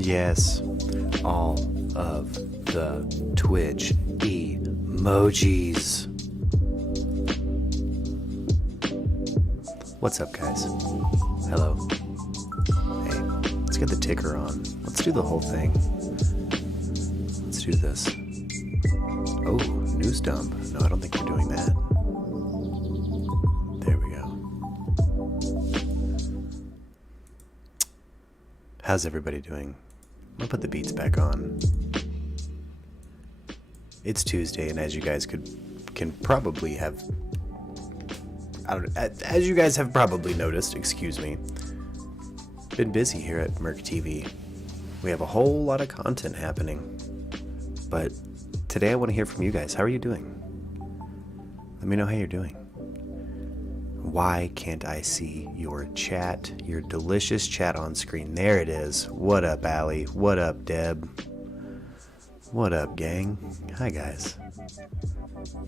Yes, all of the Twitch emojis. What's up, guys? Hello. Hey, let's get the ticker on. Let's do the whole thing. Let's do this. Oh, news dump. No, I don't think we're doing that. There we go. How's everybody doing? I'll put the beats back on. It's Tuesday, and as you guys can probably have, as you guys have probably noticed, excuse me, been busy here at MURKtv. We have a whole lot of content happening, but today I want to hear from you guys. How are you doing? Let me know how you're doing. Why can't I see your chat, your delicious chat on screen? There it is. What up, Allie? What up, Deb? What up, gang? Hi, guys.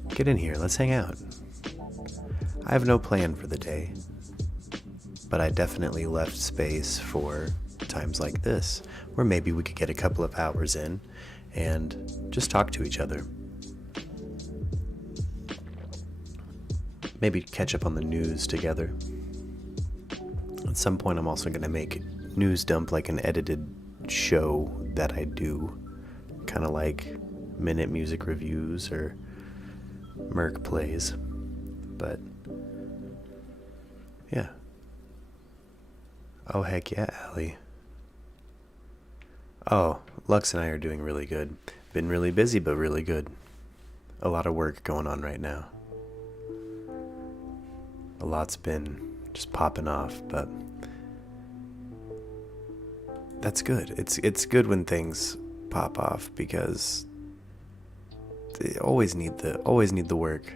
Get in here. Let's hang out. I have no plan for the day, but I definitely left space for times like this, where maybe we could get a couple of hours in and just talk to each other. Maybe catch up on the news together. At some point, I'm also going to make News Dump like an edited show that I do, kind of like Minute Music Reviews or Murk Plays. But, yeah. Oh, heck yeah, Allie. Oh, Lux and I are doing really good. Been really busy, but really good. A lot of work going on right now. A lot's been just popping off, but that's good. It's good when things pop off because they always need the work.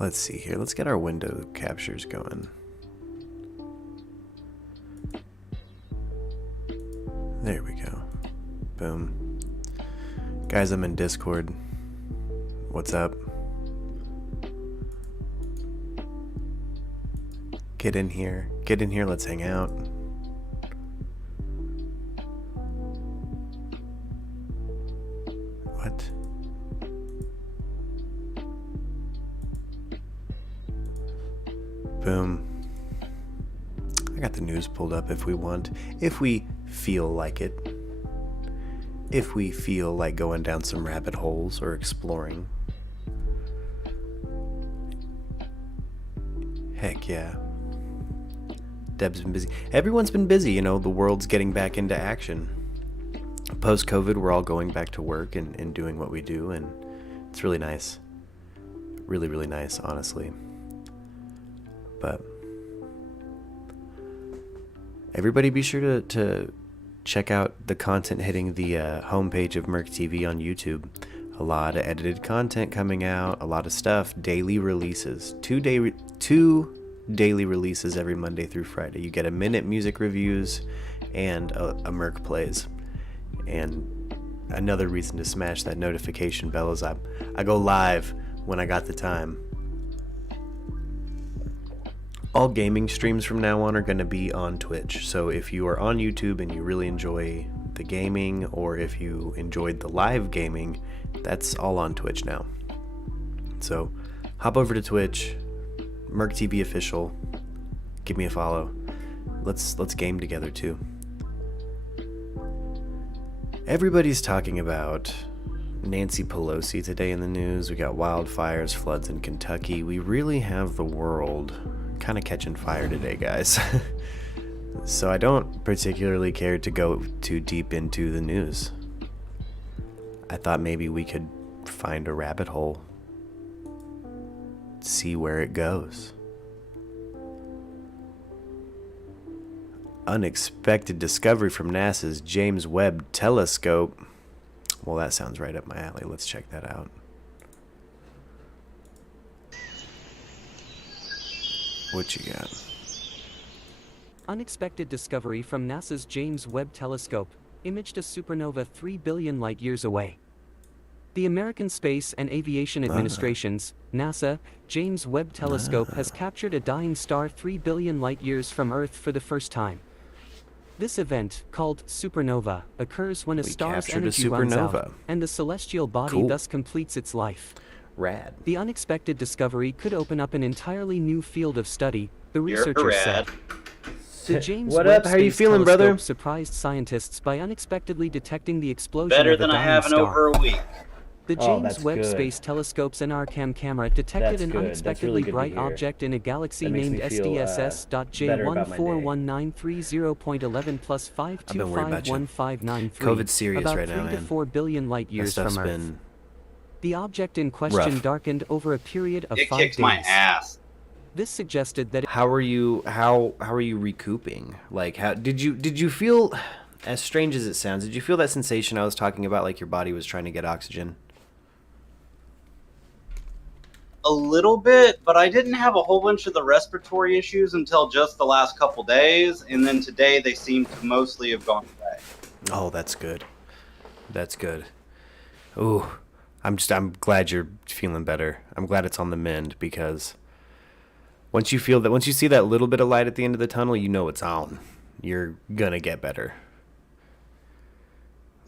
Let's see here. Let's get our window captures going. There we go. Boom. Guys, I'm in Discord. What's up? Get in here, let's hang out. What? Boom. I got the news pulled up if we want, if we feel like it. If we feel like going down some rabbit holes or exploring. Heck yeah. Deb's been busy. Everyone's been busy, the world's getting back into action. Post-COVID, we're all going back to work and doing what we do, and it's really nice. Really, really nice, honestly. But everybody be sure to check out the content hitting the homepage of MURKtv on YouTube. A lot of edited content coming out, a lot of stuff, daily releases. Two daily releases every Monday through Friday. You get a minute music reviews and a Murk Plays. And another reason to smash that notification bell is I go live when I got the time. All gaming streams from now on are going to be on Twitch. So if you are on YouTube and you really enjoy the gaming, or if you enjoyed the live gaming, that's all on Twitch now. So hop over to Twitch, MURKtv official, give me a follow. Let's game together too. Everybody's talking about Nancy Pelosi today in the news. We got wildfires, floods in Kentucky. We really have the world kind of catching fire today, guys. So I don't particularly care to go too deep into the news. I thought maybe we could find a rabbit hole, see where it goes. Unexpected discovery from NASA's James Webb Telescope. Well, that sounds right up my alley. Let's check that out. What you got? Unexpected discovery from NASA's James Webb Telescope imaged a supernova 3 billion light-years away. The American Space and Aviation Administration's NASA James Webb Telescope has captured a dying star 3 billion light-years from Earth for the first time. This event, called supernova, occurs when a star's energy runs out, and the celestial body thus completes its life. Rad. The unexpected discovery could open up an entirely new field of study, the researchers said. The James Webb Space Telescope surprised scientists by unexpectedly detecting the explosion of a dying star. Better than I have in over a week. The James Webb Space Telescope's NRCam camera detected an unexpectedly bright object in a galaxy named SDSS.J141930.11 plus 5251593, about 3 to 4 billion light-years from Earth. The object in question darkened over a period of 5 days. It kicked my ass. This suggested that how are you recouping? Like, how did you feel, as strange as it sounds, did you feel that sensation I was talking about, like your body was trying to get oxygen? A little bit, but I didn't have a whole bunch of the respiratory issues until just the last couple days, and then today they seem to mostly have gone away. Oh, that's good. That's good. Ooh, I'm glad you're feeling better. I'm glad it's on the mend, because once you see that little bit of light at the end of the tunnel, you know it's on. You're gonna get better.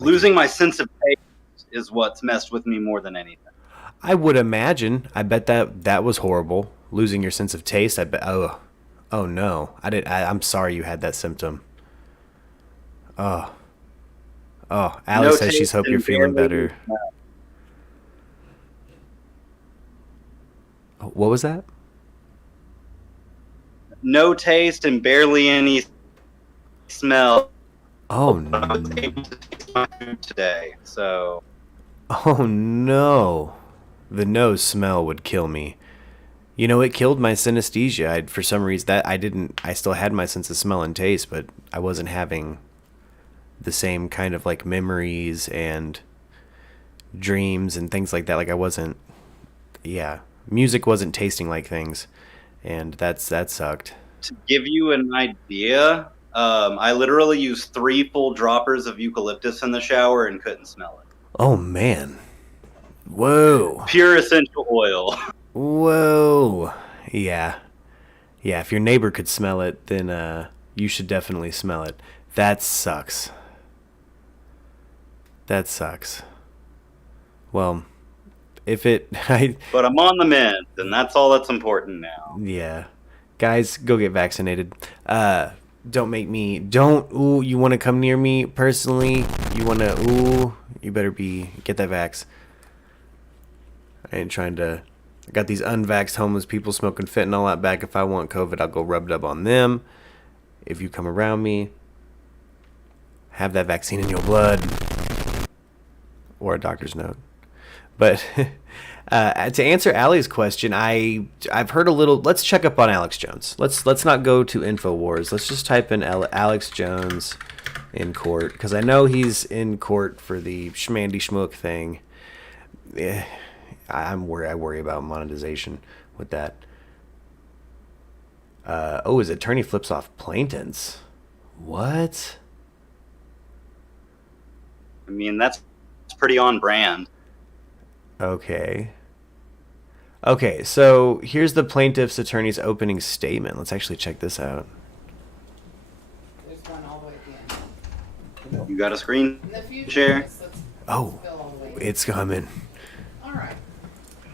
Losing my sense of taste is what's messed with me more than anything. I would imagine. I bet that was horrible. Losing your sense of taste. I bet. Oh no. I'm sorry you had that symptom. Oh, Allie says she's hope you're feeling better. What was that? No taste and barely any smell. Oh no. I was able to taste my food today, so. Oh no. The nose smell would kill me. You know, it killed my synesthesia. For some reason, I still had my sense of smell and taste, but I wasn't having the same kind of like memories and dreams and things like that. Like music wasn't tasting like things, and that sucked. To give you an idea, I literally used 3 full droppers of eucalyptus in the shower and couldn't smell it. Oh man. Whoa. Pure essential oil. Whoa. Yeah. Yeah, if your neighbor could smell it, then you should definitely smell it. That sucks. That sucks. Well, but I'm on the mend, and that's all that's important now. Yeah. Guys, go get vaccinated. You want to come near me personally? You better get that vax. I ain't trying to. I got these unvaxxed homeless people smoking fentanyl out back. If I want COVID, I'll go rub it up on them. If you come around me, have that vaccine in your blood. Or a doctor's note. But to answer Allie's question, I've heard a little. Let's check up on Alex Jones. Let's not go to InfoWars. Let's just type in Alex Jones in court, because I know he's in court for the schmandy schmook thing. I worry about monetization with that. His attorney flips off plaintiffs. What? I mean, that's pretty on brand. Okay, so here's the plaintiff's attorney's opening statement. Let's actually check this out. There's one all the way at the end. You got a screen share? Oh, it's coming. All right.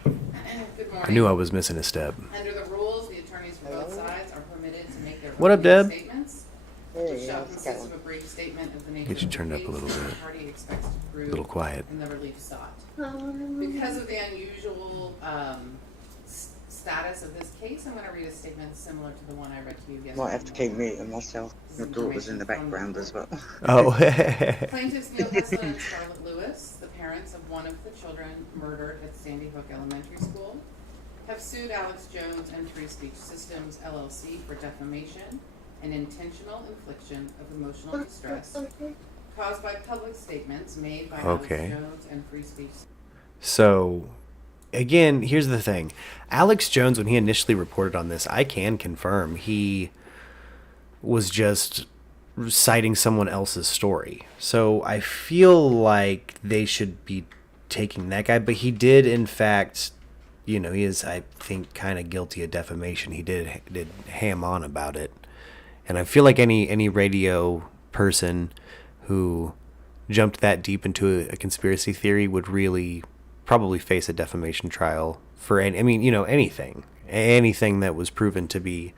Good morning. I knew I was missing a step. Under the rules, the attorneys for both sides are permitted to make their What up, Deb? statements, which shall consist of a brief statement of the nature Get you turned up a little bit. the party expects to prove A little quiet. in the relief sought. Because of the unusual status of this case, I'm going to read a statement similar to the one I read to you yesterday. Might have to keep muting myself. My daughter's in the background as well. Oh. Plaintiffs Neil Heslin and Charlotte Lewis, the parents of one of the children murdered at Sandy Hook Elementary School, have sued Alex Jones and Free Speech Systems, LLC for defamation an intentional infliction of emotional distress caused by public statements made by Okay. Alex Jones and free speech. So, again, here's the thing. Alex Jones, when he initially reported on this, I can confirm he was just citing someone else's story. So I feel like they should be taking that guy, but he did, in fact, he is, I think, kind of guilty of defamation. He did ham on about it. And I feel like any radio person who jumped that deep into a conspiracy theory would really probably face a defamation trial for anything that was proven to be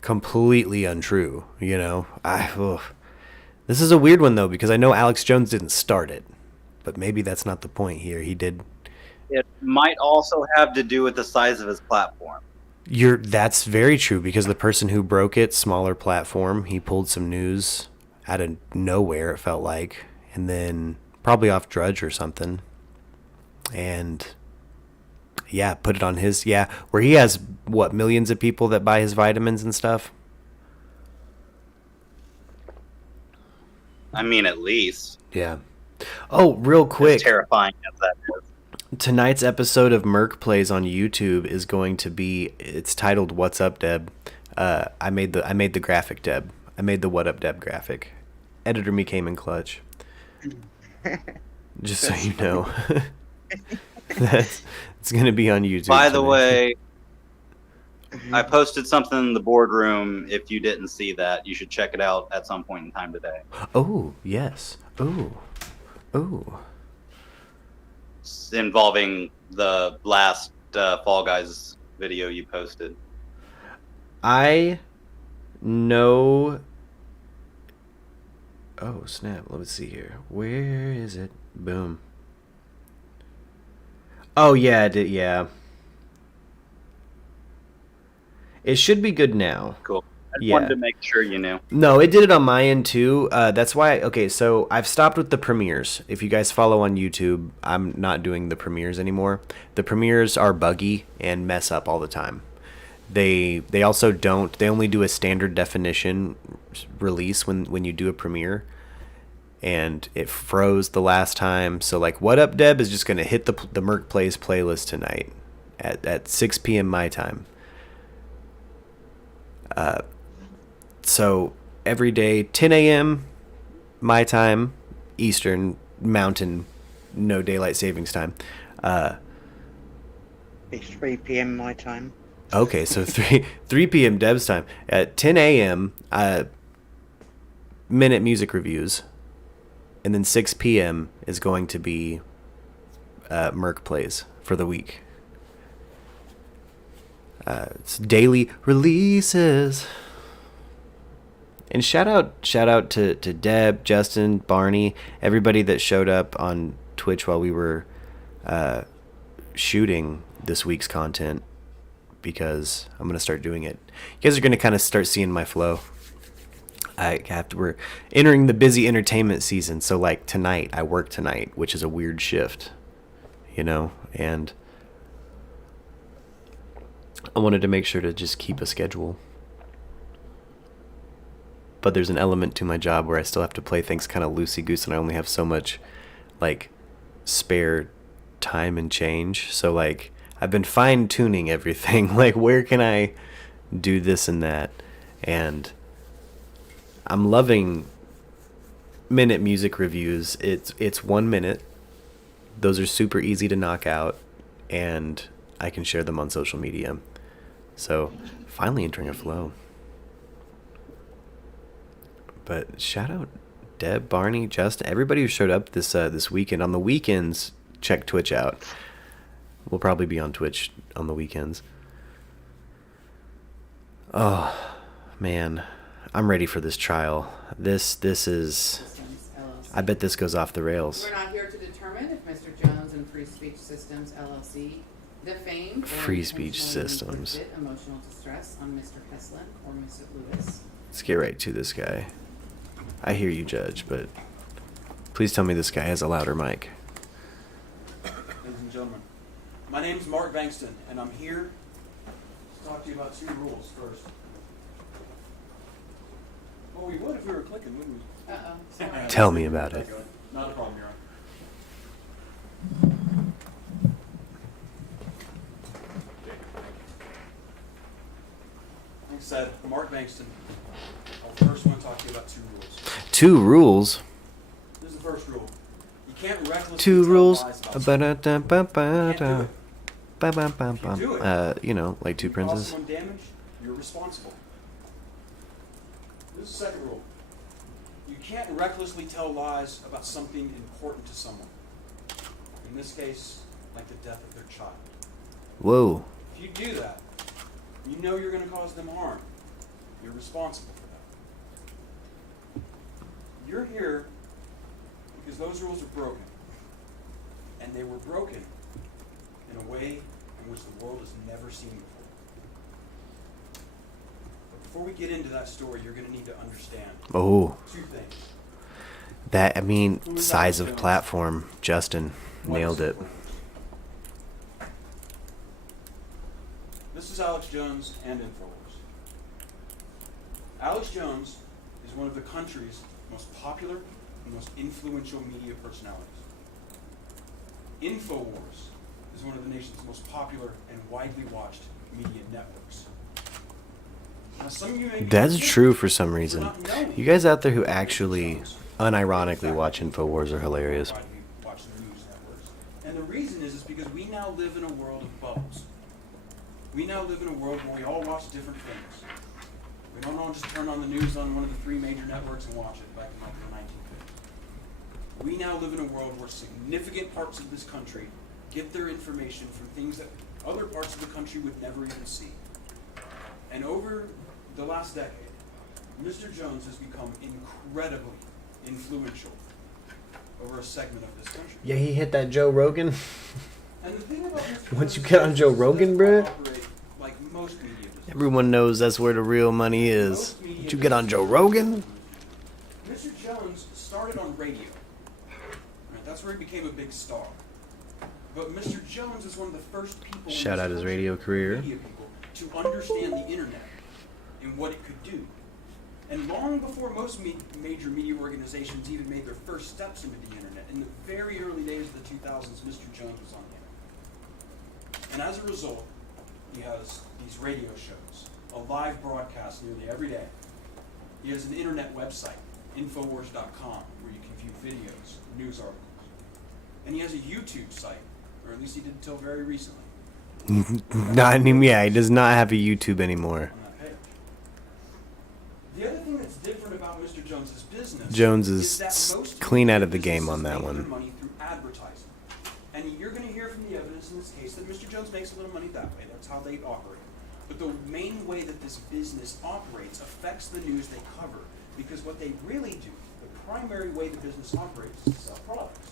completely untrue. This is a weird one though, because I know Alex Jones didn't start it, but maybe that's not the point here. He did. It might also have to do with the size of his platform. That's very true, because the person who broke it, smaller platform, he pulled some news out of nowhere, it felt like, and then probably off Drudge or something, and put it on his, where he has millions of people that buy his vitamins and stuff. I mean, at least. Yeah. Oh, real quick, As terrifying as that is. tonight's episode of Merk Plays on YouTube is going to be, it's titled "What's Up, Deb?" I made the graphic, Deb. I made the "What Up, Deb" graphic. Editor me came in clutch. Just so you know. It's going to be on YouTube. By the tonight. way, I posted something in the boardroom. If you didn't see that, you should check it out at some point in time today. Oh, yes. Oh. It's involving the last Fall Guys video you posted. I know. Oh, snap. Let me see here. Where is it? Boom. Oh, yeah, it did. Yeah. It should be good now. Cool. I just Yeah. wanted to make sure you knew. No, it did it on my end too. That's why. Okay, so I've stopped with the premieres. If you guys follow on YouTube, I'm not doing the premieres anymore. The premieres are buggy and mess up all the time. They also don't. They only do a standard definition release when you do a premiere, and it froze the last time. So like, What Up, Deb is just gonna hit the Merk Plays playlist tonight at 6 p.m. my time. So every day, 10 a.m. my time, Eastern, Mountain, no daylight savings time. It's 3 p.m. my time. Okay, so 3 p.m. Deb's time. At 10 a.m., minute music reviews. And then 6 p.m. is going to be Merk Plays for the week. It's daily releases. And shout out to Deb, Justin, Barney, everybody that showed up on Twitch while we were shooting this week's content, because I'm going to start doing it. You guys are going to kind of start seeing my flow. We're entering the busy entertainment season, so like tonight, I work tonight, which is a weird shift, and I wanted to make sure to just keep a schedule. But there's an element to my job where I still have to play things kind of loosey-goose, and I only have so much, like, spare time and change. So, like, I've been fine-tuning everything. Like, where can I do this and that? And I'm loving minute music reviews. It's 1 minute. Those are super easy to knock out, and I can share them on social media. So, finally entering a flow. But shout out Deb, Barney, Justin, everybody who showed up this weekend. On the weekends, check Twitch out. We'll probably be on Twitch on the weekends. Oh, man. I'm ready for this trial. This is... I bet this goes off the rails. We're not here to determine if Mr. Jones and Free Speech Systems LLC defamed or Free Speech intentionally Systems. inflicted emotional distress on Mr. Heslin or Mr. Lewis. Let's get right to this guy. I hear you, Judge, but please tell me this guy has a louder mic. Ladies and gentlemen, my name is Mark Bankston, and I'm here to talk to you about two rules first. Well, we would if we were clicking, wouldn't we? Uh-oh, sorry. Tell me about it. Not a problem, Your Honor. Like I said, Mark Bankston. I first want to talk to you about 2 rules. 2 rules. This is the first rule. You can't recklessly 2 tell rules. lies about something. You can't do it. You know, like 2 Cause princes. someone damage, you're responsible. This is the second rule. You can't recklessly tell lies about something important to someone. In this case, like the death of their child. Whoa. If you do that, you know you're going to cause them harm. You're responsible for that. You're here because those rules are broken. And they were broken in a way in which the world has never seen before. But before we get into that story, you're going to need to understand Oh. 2 things. That, I mean, size of platform. Justin nailed it. This is Alex Jones and InfoWars. Alex Jones is one of the country's most popular and most influential media personalities. InfoWars is one of the nation's most popular and widely watched media networks. Now, some of you may be That's confused true for some for reason. not knowing You guys out there who actually unironically watch InfoWars are hilarious. widely watched news networks. And the reason is because we now live in a world of bubbles. We now live in a world where we all watch different things. We don't all just turn on the news on one of the 3 major networks and watch it back in like the 1950s. We now live in a world where significant parts of this country get their information from things that other parts of the country would never even see. And over the last decade, Mr. Jones has become incredibly influential over a segment of this country. Yeah, he hit that Joe Rogan. And the thing about Mr. Once you Jones get on is Joe that Rogan, they bruh, operate like most media businesses. everyone knows that's where the real money is. Most media Once you get on Joe businesses- Rogan, Mr. Jones started on radio. Right, that's where he became a big star. But Mr. Jones is one of the first people in Shout this out his country, radio career. media people, to understand the internet and what it could do. And long before most major media organizations even made their first steps into the internet, in the very early days of the 2000s, Mr. Jones was on the internet. And as a result, he has these radio shows, a live broadcast nearly every day. He has an internet website, Infowars.com, where you can view videos, news articles. And he has a YouTube site, or at least he did until very recently. not anymore. Yeah, he does not have a YouTube anymore. On that page. The other thing that's different about Mr. Jones's business Jones is that most clean out of the businesses game on that make their one. money through advertising. And you're going to hear from the evidence in this case that Mr. Jones makes a little money that way. That's how they operate. But the main way that this business operates affects the news they cover. Because what they really do, the primary way the business operates is to sell products.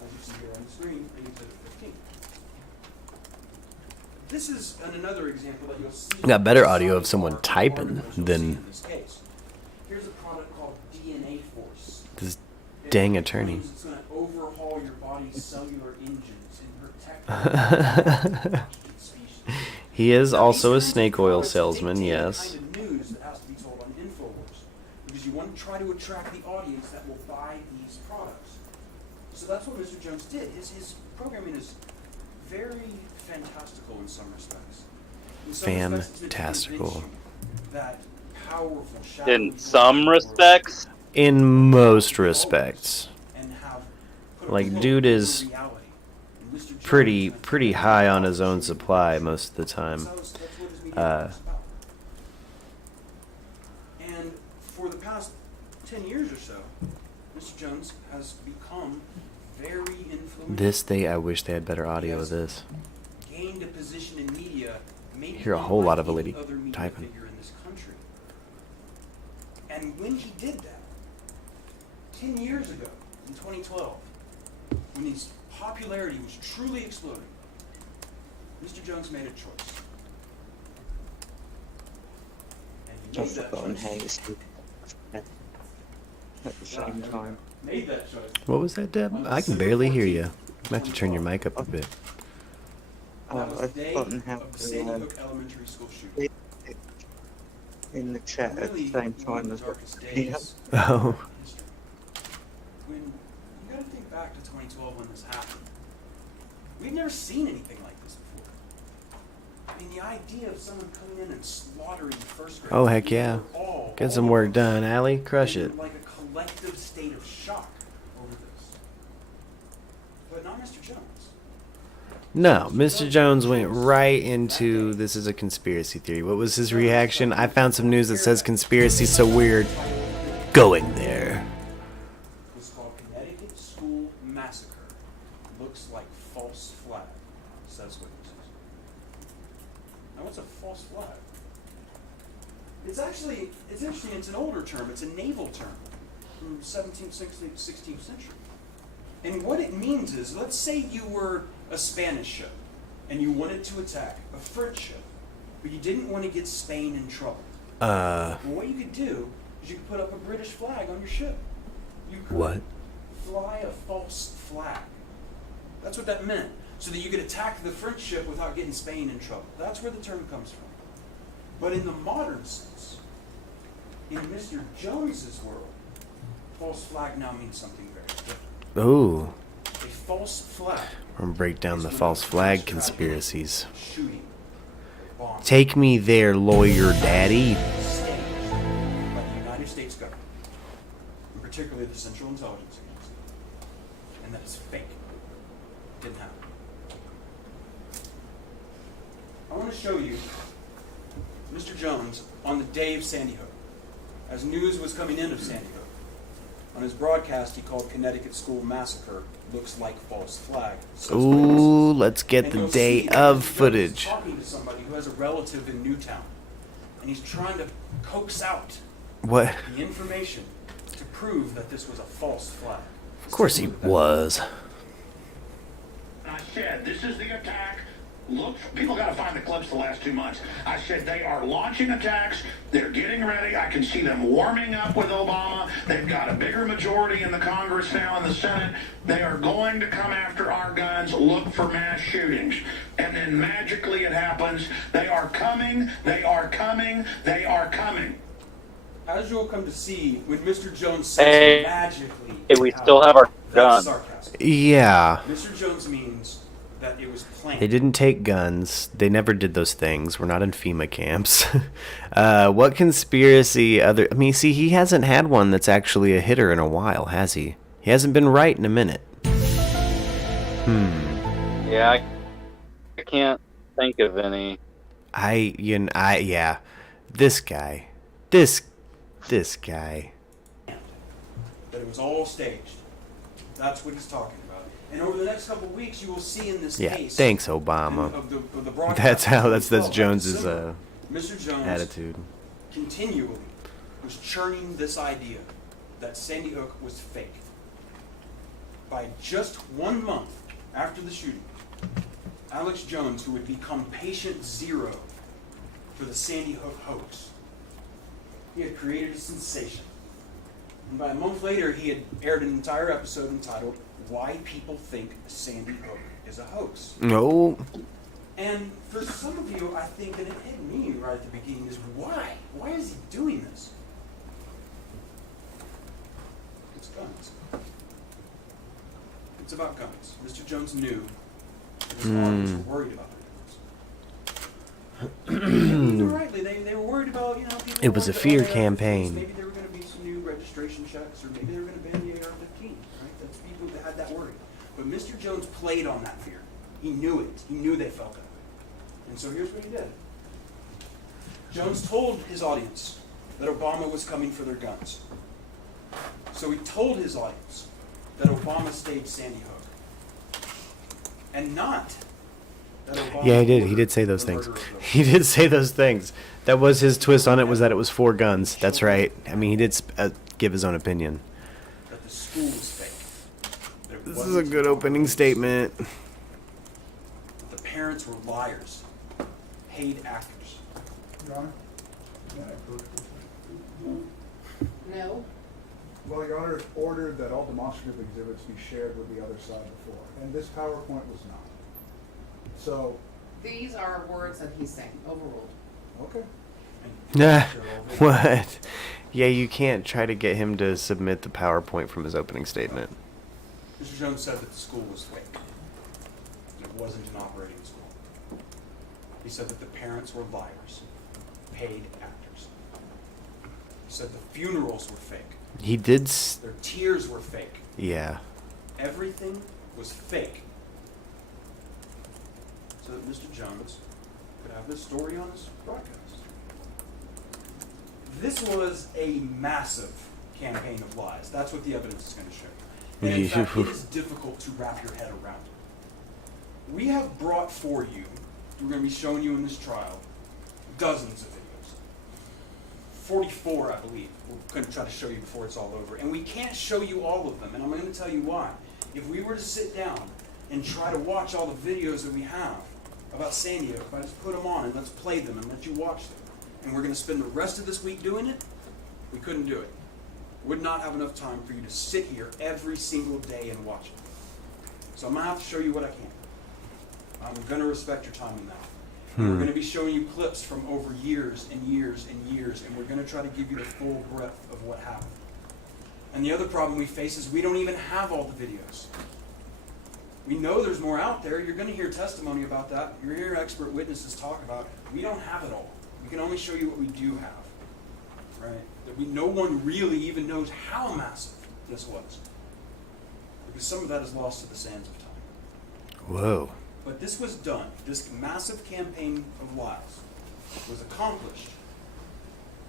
As you see here on the screen, in Exhibit 15. This is another example that you'll see. Got better audio of someone Part typing of what you'll than see in this case. Here's a product called DNA Force. this It dang attorney. claims it's going to overhaul your body's cellular engines and protect you from species. He is Now, also a these kinds of snake oil products salesman, dictate yes. the kind of news that has to be told on InfoWars, because you want to try to attract the audience that will buy these products. So that's what Mr. Jones did. His programming is very fantastical in some respects. In some respects, it's meant to Fantastical. convince you that powerful, shadowy In forces some in the world respects, In most respects. and have put a Like, cloak dude over is reality. And Mr. Jones pretty has- high on his own supply most of the time. That's what his media Uh, is about. And for the past 10 years or so, Mr. Jones has become very influential. This day, I wish they had better audio of this. Gained a position in media, maybe Hear a whole lot of a unlike lady any other media typing. figure in this country. And when he did that, 10 years ago, in 2012, when his popularity was truly exploding, Mr. Jones made a choice. And he I've made that forgotten choice. how it's at the same time. Made that choice. What was that, Deb? I can barely hear you. I have to turn your mic up a bit. That was I've the day forgotten how of the to, Sandy Hook Elementary School shooting. in the chat at the same time as well. Yeah. Oh. When you gotta think back to 2012 when this happened, we've never seen anything like this before. I mean, the idea of someone coming in and slaughtering first graders. Oh, heck yeah. Get some work done, Allie. Crush it. Like a collective state of shock over this. But not Mr. Jones. No, Mr. Jones went right into this is a conspiracy theory. What was his reaction? I found some news that says conspiracy so weird. Going there. It's called Connecticut School Massacre. Looks like false flag, says witnesses. Now what's a false flag? It's interesting, it's an older term. It's a naval term from 17th, 16th century. And what it means is, let's say you were a Spanish ship and you wanted to attack a French ship, but you didn't want to get Spain in trouble. Well, what you could do is you could put up a British flag on your ship. You could What? fly a false flag. That's what that meant. So that you could attack the French ship without getting Spain in trouble. That's where the term comes from. But in the modern sense, in Mr. Jones's world, false flag now means something very different. Ooh. A false flag. I'm gonna break down is the when false a flag police conspiracies. shooting, bomb, Take me there, lawyer daddy. staged by the United States government, and particularly the Central Intelligence Agency, and that it's fake. Didn't happen. I want to show you Mr. Jones on the day of Sandy Hook, as news was coming in of Sandy Hook. On his broadcast, he called Connecticut School Massacre looks like false flag. says witnesses. Ooh, let's get And the you'll day see that of Mr. Jones is footage. talking to somebody who has a relative in Newtown, and he's trying to coax out What? the information to prove that this was a false flag. Of course he was. I said, this is the attack. Look, people got to find the clips the last 2 months. I said they are launching attacks. They're getting ready. I can see them warming up with Obama. They've got a bigger majority in the Congress now, in the Senate. They are going to come after our guns, look for mass shootings. And then magically it happens. They are coming. They are coming. They are coming. As you'll come to see, when Mr. Jones says magically, we still have our that's gun. sarcasm. Yeah. Mr. Jones means that it was planned. They didn't take guns. They never did those things. We're not in FEMA camps. What conspiracy other... I mean, see, he hasn't had one that's actually a hitter in a while, has he? He hasn't been right in a minute. Yeah, I can't think of any. Yeah. This guy. This guy. That it was all staged. That's what he's talking about. And over the next couple of weeks, you will see in this Yeah, case. thanks, Obama. Of the broadcast That's of Jones's December, Mr. Jones attitude. continually was churning this idea that Sandy Hook was fake. By just 1 month after the shooting, Alex Jones, who would become patient zero for the Sandy Hook hoax, he had created a sensation. And by a month later, he had aired an entire episode entitled, Why People Think Sandy Hook is a Hoax. No. And for some of you, I think that it hit me right at the beginning is why? Why is he doing this? It's guns. It's about guns. Mr. Jones knew that his audience were worried about their guns. Rightly, they were worried about, people. It was a wanted fear to buy campaign. Maybe there were going to be some new registration checks, or maybe they were going to ban the AR-15. Right? That's people that had that worry. But Mr. Jones played on that fear. He knew it. He knew they felt it. And so here's what he did. Jones told his audience that Obama was coming for their guns. So he told his audience that Obama staged Sandy Hook. And not that Obama... Yeah, he did. He did say those things. He did say those things. That was his twist on it, was that it was 4 guns. That's right. I mean, he did give his own opinion. That the school was fake. That it This is wasn't a good opening statement. The parents were liars. Paid actors. Your Honor? No, Well, Your Honor, it's ordered that all demonstrative exhibits be shared with the other side before, and this PowerPoint was not. So, these are words that he's saying, overruled. okay. Nah, what? Yeah, you can't try to get him to submit the PowerPoint from his opening statement. Mr. Jones said that the school was fake. It wasn't an operating school. He said that the parents were liars, paid actors. He said the funerals were fake. He did. Their tears were fake. Yeah. Everything was fake. So that Mr. Jones could have this story on his broadcast. This was a massive campaign of lies. That's what the evidence is going to show you. And in fact, it is difficult to wrap your head around it. We have brought for you, we're going to be showing you in this trial, dozens of videos. 44, I believe. We're going to try to show you before it's all over. And we can't show you all of them, and I'm going to tell you why. If we were to sit down and try to watch all the videos that we have about San Diego, if I just put them on and let's play them and let you watch them, and we're going to spend the rest of this week doing it, we couldn't do it. Would not have enough time for you to sit here every single day and watch it. So I'm going to have to show you what I can. I'm going to respect your time in that. We're going to be showing you clips from over years and years and years, and we're going to try to give you the full breadth of what happened. And the other problem we face is we don't even have all the videos. We know there's more out there. You're going to hear testimony about that. You're going to hear expert witnesses talk about it. We don't have it all. We can only show you what we do have, right? That no one really even knows how massive this was, because some of that is lost to the sands of time. Whoa. But this was done. This massive campaign of lies was accomplished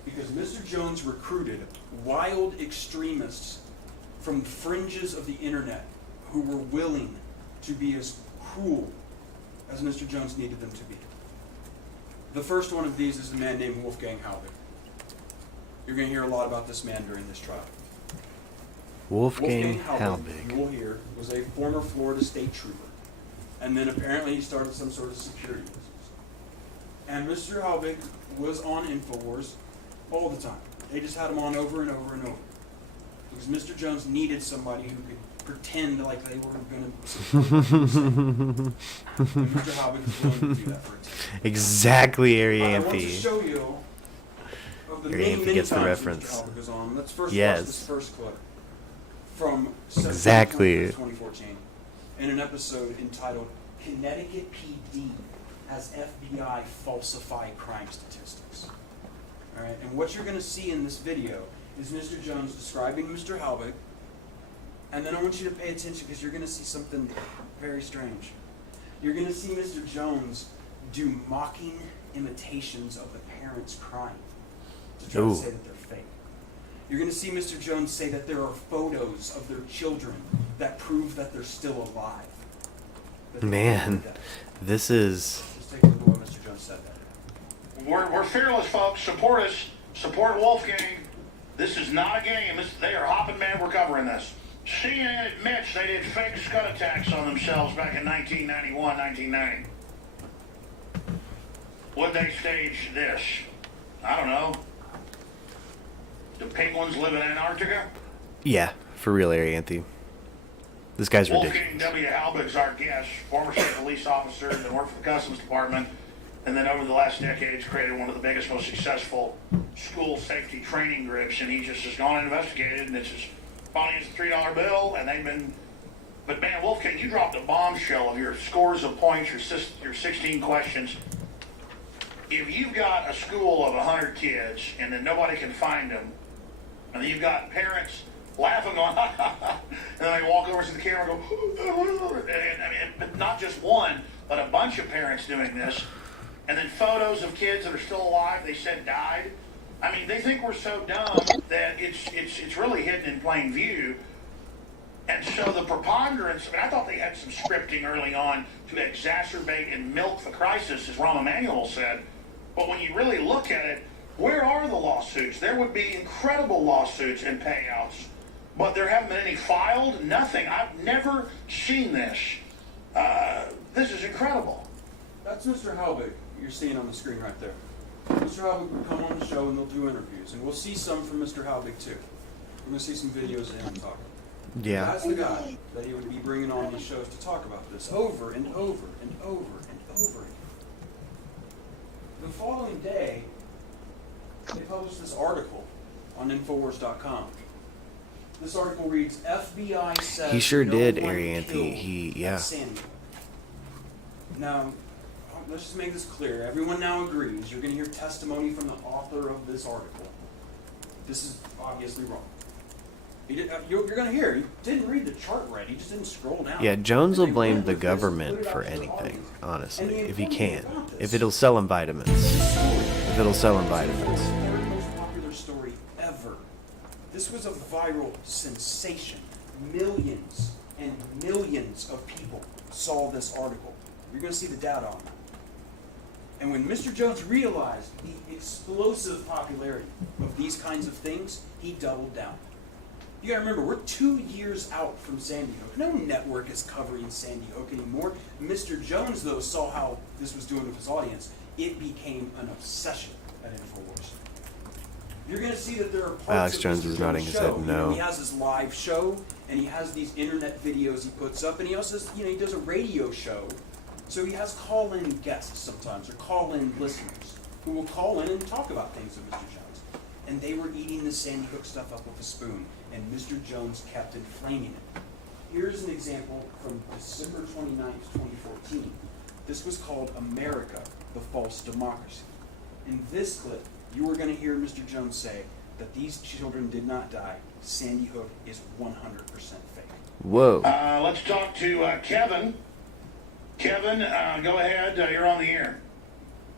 because Mr. Jones recruited wild extremists from the fringes of the internet who were willing to be as cruel as Mr. Jones needed them to be. The first one of these is a man named Wolfgang Halbig. You're going to hear a lot about this man during this trial. Wolfgang you Halbig. will hear, was a former Florida state trooper. And then apparently he started some sort of security business. And Mr. Halbig was on InfoWars all the time. They just had him on over and over and over. Because Mr. Jones needed somebody who could pretend like they were going to support him. And Mr. Halbig was willing to do that for a time. Exactly, I want to Arianthe. show you of the Arianthe many gets the times reference. Mr. Halbig was on. Let's first Yes. watch this first clip from Exactly. September 2014 in an episode entitled Connecticut PD has FBI falsify crime statistics. All right, and what you're going to see in this video is Mr. Jones describing Mr. Halbig, and then I want you to pay attention because you're going to see something very strange. You're going to see Mr. Jones do mocking imitations of the parents crying to try to say that they're fake. You're going to see Mr. Jones say that there are photos of their children that prove that they're still alive. Man, this is... Just take a look at what Mr. Jones said there. We're fearless, folks. Support us. Support Wolfgang. This is not a game. They are hopping mad. We're covering this. CNN admits they did fake scud attacks on themselves back in 1991, 1990. Would they stage this? I don't know. Do penguins live in Antarctica? Yeah, for real, Arianthe. This guy's ridiculous. Wolfgang W. Halbig's our guest, former state police officer that worked for the Customs Department, and then over the last decades created one of the biggest, most successful school safety training groups, and he just has gone and investigated, and it's as funny as a $3 bill, and they've been... But man, Wolfgang, you dropped a bombshell of your scores of points, your 16 questions. If you've got a school of 100 kids, and then nobody can find them, and then you've got parents laughing on, and then they walk over to the camera and go, and not just one, but a bunch of parents doing this, and then photos of kids that are still alive, they said died. I mean, they think we're so dumb that it's really hidden in plain view. And so the preponderance, I thought they had some scripting early on to exacerbate and milk the crisis, as Rahm Emanuel said. But when you really look at it, where are the lawsuits? There would be incredible lawsuits and payouts, but there haven't been any filed, nothing. I've never seen this. This is incredible. That's Mr. Halbig you're seeing on the screen right there. Mr. Halbig will come on the show and they'll do interviews, and we'll see some from Mr. Halbig too. We're going to see some videos of him talking. Yeah. That's the guy that he would be bringing on these shows to talk about this over and over and over and over again. The following day, published this article on Infowars.com. This article reads, FBI says He sure no did, one Arianthe. killed Sandy. Now, let's just make this clear. Everyone now agrees. You're going to hear testimony from the author of this article. This is obviously wrong. You're going to hear. He didn't read the chart right. He just didn't scroll down. Yeah, Jones will blame the government for anything, honestly, if he can. If it'll sell him vitamins. If it'll sell him vitamins. The third most popular story ever. This was a viral sensation. Millions and millions of people saw this article. You're going to see the data on that. And when Mr. Jones realized the explosive popularity of these kinds of things, he doubled down. You gotta remember, we're 2 years out from Sandy Hook. No network is covering Sandy Hook anymore. Mr. Jones, though, saw how this was doing with his audience. It became an obsession at InfoWars. You're gonna see that there are parts Alex of Jones Mr. is nodding his head no. He has his live show, and he has these internet videos he puts up, and he also, he does a radio show. So he has call-in guests sometimes, or call-in listeners, who will call in and talk about things with Mr. Jones. And they were eating the Sandy Hook stuff up with a spoon, and Mr. Jones kept inflaming it. Here's an example from December 29th, 2014. This was called America, the False Democracy. In this clip, you are going to hear Mr. Jones say that these children did not die. Sandy Hook is 100% fake. Whoa. Let's talk to Kevin. Kevin, go ahead. You're on the air.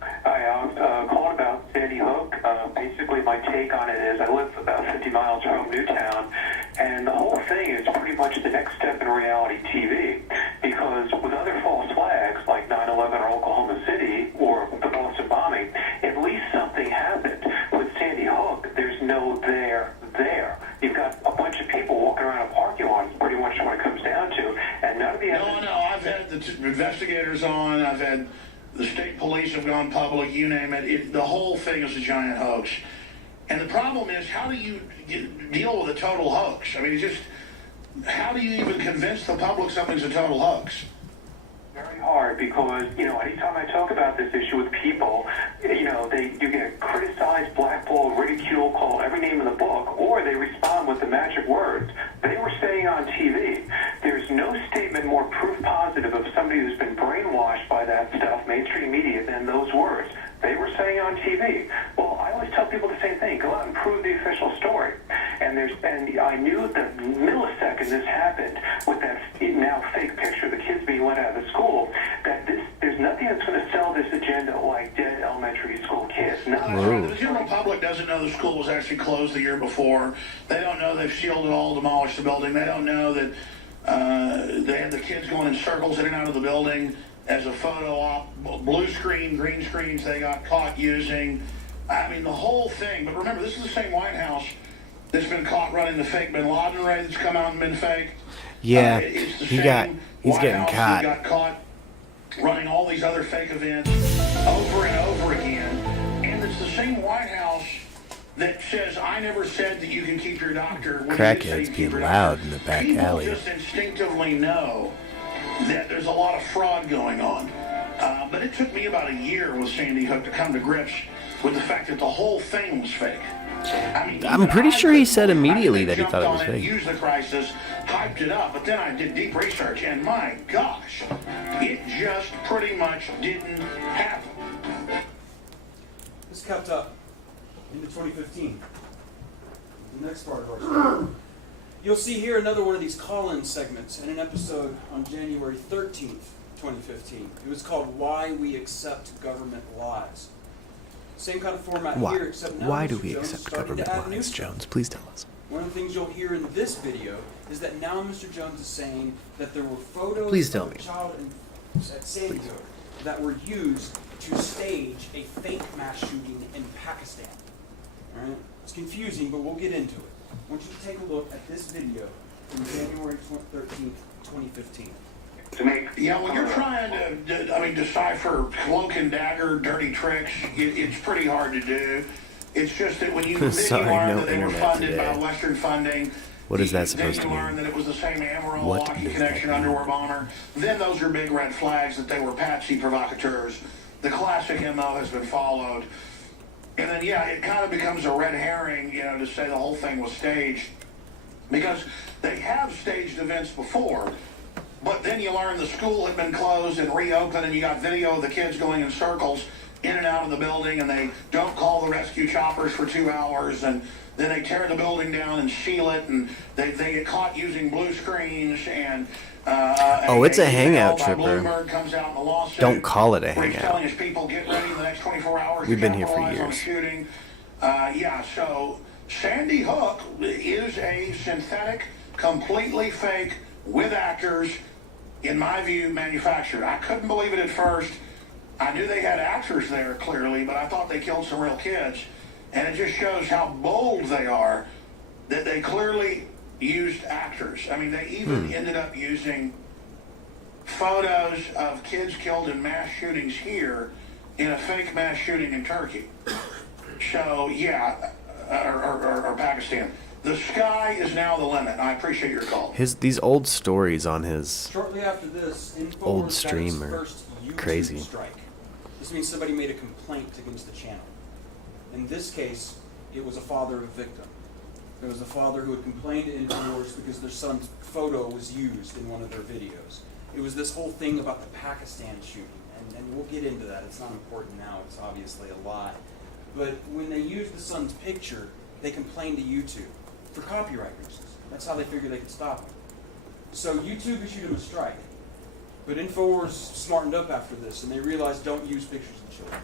Hi, I'm calling about Sandy Hook. Basically, my take on it is I live about 50 miles from Newtown, and the whole thing is pretty much the next step in reality TV, because with other false flags like 9/11 or Oklahoma City or the Boston bombing, at least something happened. With Sandy Hook, there's no there. You've got a bunch of people walking around a parking lot, is pretty much what it comes down to, and none of the evidence... No, I've had the investigators on, I've had the state police have gone public, you name it. The whole thing is a giant hoax. And the problem is, how do you deal with a total hoax? I mean, how do you even convince the public something's a total hoax? Very hard, because, anytime I talk about this issue with people, you get criticized, blackballed, ridiculed, called every name in the book, or they respond with the magic words. They were saying on TV, there's no statement more proof positive of somebody who's been brainwashed by that stuff, mainstream media, than those words. They were saying on TV. Well, I always tell people the same thing. Go out and prove the official story. And I knew the millisecond this happened with that now fake picture of the kids being let out of the school, that there's nothing that's going to sell this agenda like dead elementary school kids. The general public doesn't know the school was actually closed the year before. They don't know they've shielded all, demolished the building. They don't know that they had the kids going in circles in and out of the building as a photo op, blue screen, green screens they got caught using. I mean, the whole thing. But remember, this is the same White House that's been caught running the fake Bin Laden raid that's come out and been fake. Yeah, it's the he's same getting White House caught. Who got caught running all these other fake events over and over again. And it's the same White House that says, I never said that you can keep your doctor. Crackheads being loud in the back alley. People just instinctively know that there's a lot of fraud going on. But it took me about a year with Sandy Hook to come to grips with the fact that the whole thing was fake. I mean, I'm pretty sure he said immediately that he thought it was fake. Used the crisis, hyped it up, but then I did deep research, and my gosh, it just pretty much didn't happen. This kept up into 2015. The next part of our story. You'll see here another one of these call-in segments in an episode on January 13th, 2015. It was called Why We Accept Government Lies. Same kind of format here, except now Why do Mr. we Jones is accept starting to government add new lies, stuff. Jones? Please tell us. One of the things you'll hear in this video is that now Mr. Jones is saying that there were photos Please tell of me. a child at Sandy Hook that were used to stage a fake mass shooting in Pakistan. All right? It's confusing, but we'll get into it. I want you to take a look at this video from January 13th, 2015. Yeah, when you're trying to, decipher cloak and dagger, dirty tricks, it's pretty hard to do. It's just that when you Sorry, learn no that they were internet funded today. by Western funding, What is that supposed to then you learn mean? that it was the same Amarillo What Lockheed does Connection that mean? underwear bomber. Then those are big red flags that they were patsy provocateurs. The classic MO has been followed. And then And yeah, it kind of becomes a red herring, to say the whole thing was staged. Because they have staged events before, but then you learn the school had been closed and reopened, and you got video of the kids going in circles in and out of the building, and they don't call the rescue choppers for 2 hours, and then they tear the building down and seal it, and they get caught using blue screens, and oh, it's a hangout, Tripper. Comes out in the lawsuit, don't call it a where he's telling hangout. his people, get ready in the next 24 hours. We've been here for capitalize on the years. shooting. So Sandy Hook is a synthetic, completely fake, with actors, in my view, manufactured. I couldn't believe it at first. I knew they had actors there, clearly, but I thought they killed some real kids. And it just shows how bold they are, that they clearly used actors. I mean, they even ended up using photos of kids killed in mass shootings here in a fake mass shooting in Turkey. So, yeah, or Pakistan. The sky is now the limit. I appreciate your call. These old stories on his Shortly after this, old InfoWars stream got its are first YouTube crazy. strike. This means somebody made a complaint against the channel. In this case, it was a father of a victim. There was a father who had complained to InfoWars because their son's photo was used in one of their videos. It was this whole thing about the Pakistan shooting, and we'll get into that. It's not important now. It's obviously a lie. But when they used the son's picture, they complained to YouTube for copyright reasons. That's how they figured they could stop him. So YouTube issued him a strike. But InfoWars smartened up after this, and they realized don't use pictures of children.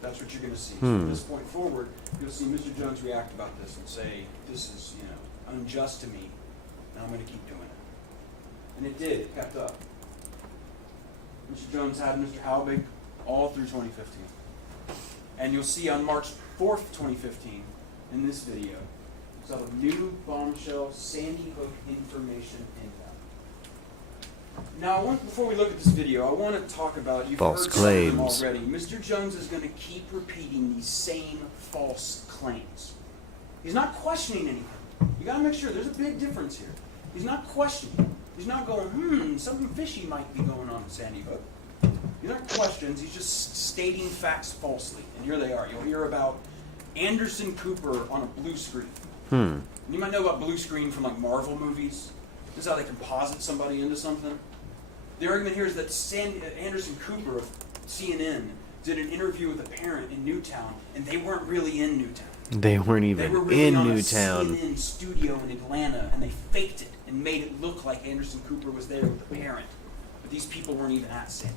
That's what you're going to see. So from this point forward, you'll see Mr. Jones react about this and say, this is, unjust to me, and I'm going to keep doing it. And it did. It kept up. Mr. Jones had Mr. Halbig all through 2015. And you'll see on March 4th, 2015, in this video, it's of a new bombshell Sandy Hook information intel. Now, before we look at this video, I want to talk about, you've False heard some of them claims. already. Mr. Jones is going to keep repeating these same false claims. He's not questioning anything. You got to make sure there's a big difference here. He's not questioning. He's not going, something fishy might be going on in Sandy Hook. These aren't questions. He's just stating facts falsely. And here they are. You'll hear about Anderson Cooper on a blue screen. You might know about blue screen from like Marvel movies. This is how they composite somebody into something. The argument here is that Anderson Cooper of CNN did an interview with a parent in Newtown, and they weren't really in Newtown. They weren't even They were really in on Newtown. a CNN studio in Atlanta, and they faked it and made it look like Anderson Cooper was there with the parent. But these people weren't even at Sandy.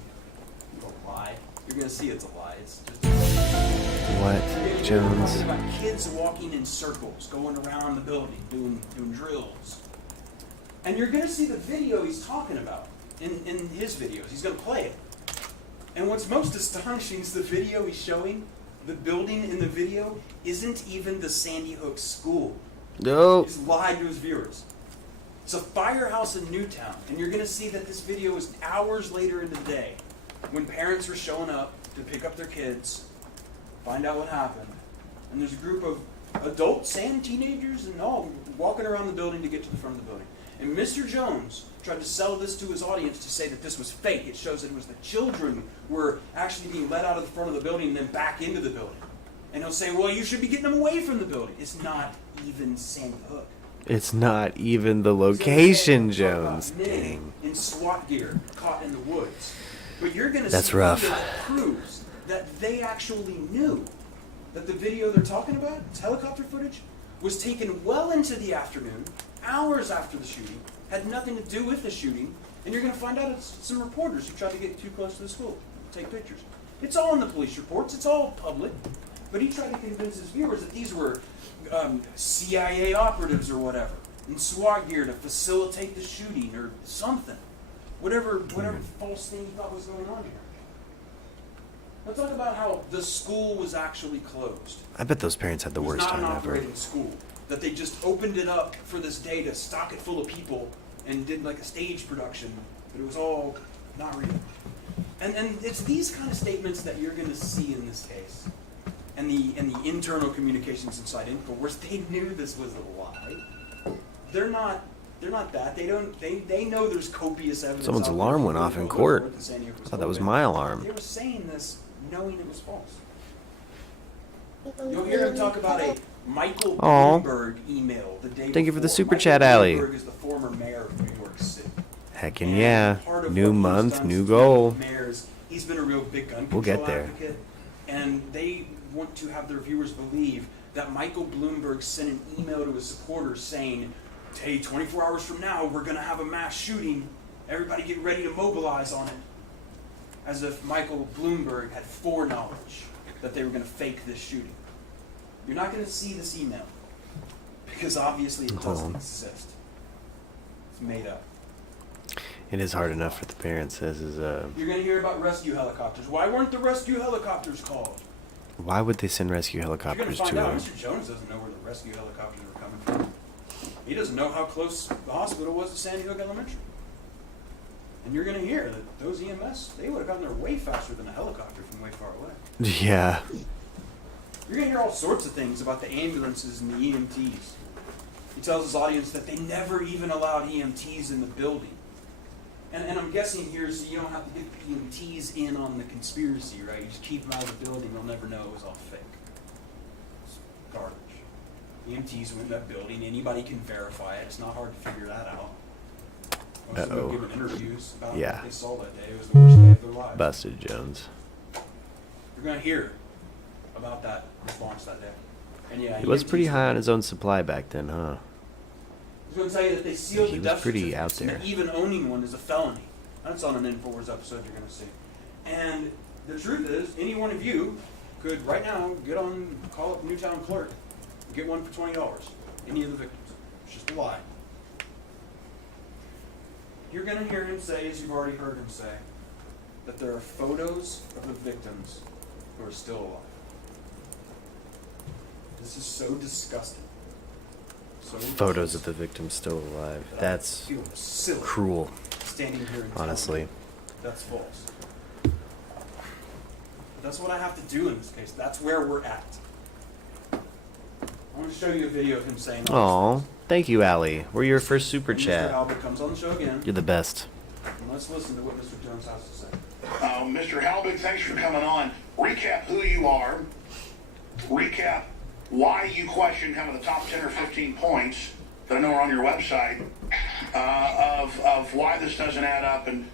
It's a lie. You're going to see it's a lie. It's just a lie. What, Jones? Talking about kids walking in circles, going around the building, doing drills. And you're going to see the video he's talking about in his videos. He's going to play it. And what's most astonishing is the video he's showing, the building in the video, isn't even the Sandy Hook school. Nope. He's lied to his viewers. It's a firehouse in Newtown. And you're going to see that this video is hours later in the day when parents are showing up to pick up their kids, find out what happened. And there's a group of adults and teenagers and all walking around the building to get to the front of the building. And Mr. Jones tried to sell this to his audience to say that this was fake. It shows that it was the children were actually being let out of the front of the building and then back into the building. And he'll say, well, you should be getting them away from the building. It's not even Sandy Hook. It's not even the location, Jones. Men Dang. in SWAT gear caught in the woods. But you're going to That's see rough. video that proves that they actually knew that the video they're talking about, it's helicopter footage, was taken well into the afternoon, hours after the shooting, had nothing to do with the shooting, and you're going to find out it's some reporters who tried to get too close to the school, take pictures. It's all in the police reports, it's all public, but he tried to convince his viewers that these were CIA operatives or whatever, in SWAT gear to facilitate the shooting or something. Whatever false thing he thought was going on here. Let's talk about how the school was actually closed. I bet those parents had the It was worst not time an ever. operating school. That they just opened it up for this day to stock it full of people and did like a stage production, but it was all not real. And it's these kind of statements that you're going to see in this case, and the internal communications inside InfoWars. They knew this was a lie. They're not that. They know there's copious evidence. Someone's out there alarm that went off in Fort court. Worth and San Diego I thought that was open. my alarm. They were saying this knowing it was false. You'll hear him talk about a Michael Aw. Bloomberg email the day Thank you for the before. super Michael chat, Allie. Bloomberg is the former mayor of New York City. Heckin' And yeah. part of New what he's month, done new since goal. being mayors, he's been a real big gun control We'll get there. advocate, and they want to have their viewers believe that Michael Bloomberg sent an email to his supporters saying, hey, 24 hours from now, we're going to have a mass shooting. Everybody get ready to mobilize on it. As if Michael Bloomberg had foreknowledge that they were going to fake this shooting. You're not going to see this email because obviously it doesn't exist. It's made up. It is hard enough for the parents, as is, You're going to hear about rescue helicopters. Why weren't the rescue helicopters called? why would they send rescue You're going to helicopters to find out him? Mr. Jones doesn't know where the rescue helicopters were coming from. He doesn't know how close the hospital was to Sandy Hook Elementary. And you're going to hear that those EMS, they would have gotten there way faster than a helicopter from way far away. Yeah. You're going to hear all sorts of things about the ambulances and the EMTs. He tells his audience that they never even allowed EMTs in the building. And I'm guessing here so you don't have to get the EMTs in on the conspiracy, right? You just keep them out of the building, they'll never know it was all fake. It's garbage. EMTs went in that building, anybody can verify it. It's not hard to figure that out. Most of them giving interviews about Yeah. what they saw that day. It was the worst day of their lives. Busted Jones. You're going to hear about that response that day. And yeah, He was EMTs pretty high on his own supply back then, huh? I was going to tell you that they sealed He the was death pretty out certificates, there. and even owning one is a felony. That's on an InfoWars episode you're going to see. And the truth is, any one of you could right now call up Newtown Clerk, and get one for $20. Any of the victims. It's just a lie. You're going to hear him say, as you've already heard him say, that there are photos of the victims who are still alive. This is so disgusting. So Photos of the victims still alive. that I That's feel silly cruel, standing here and telling honestly. you that's false. But that's what I have to do in this case. That's where we're at. I want to show you a video of him saying all Aw, thank you, Allie. We're your first super these things. chat. Mr. Albert comes on the show again, You're the best. and let's listen to what Mr. Jones has to say. Mr. Halbig, thanks for coming on. Recap who you are. Recap why you question kind of the top 10 or 15 points that I know are on your website of why this doesn't add up. And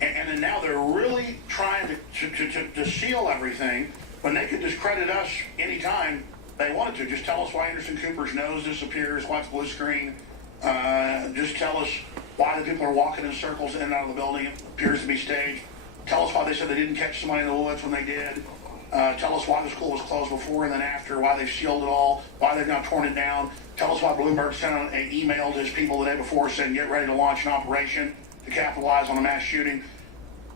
then now they're really trying to seal everything when they could discredit us anytime they wanted to. Just tell us why Anderson Cooper's nose disappears, why it's blue screen. Just tell us why the people are walking in circles in and out of the building. It appears to be staged. Tell us why they said they didn't catch somebody in the woods when they did. Tell us why the school was closed before and then after, why they've sealed it all, why they've now torn it down. Tell us why Bloomberg sent out an email to his people the day before saying, get ready to launch an operation to capitalize on a mass shooting.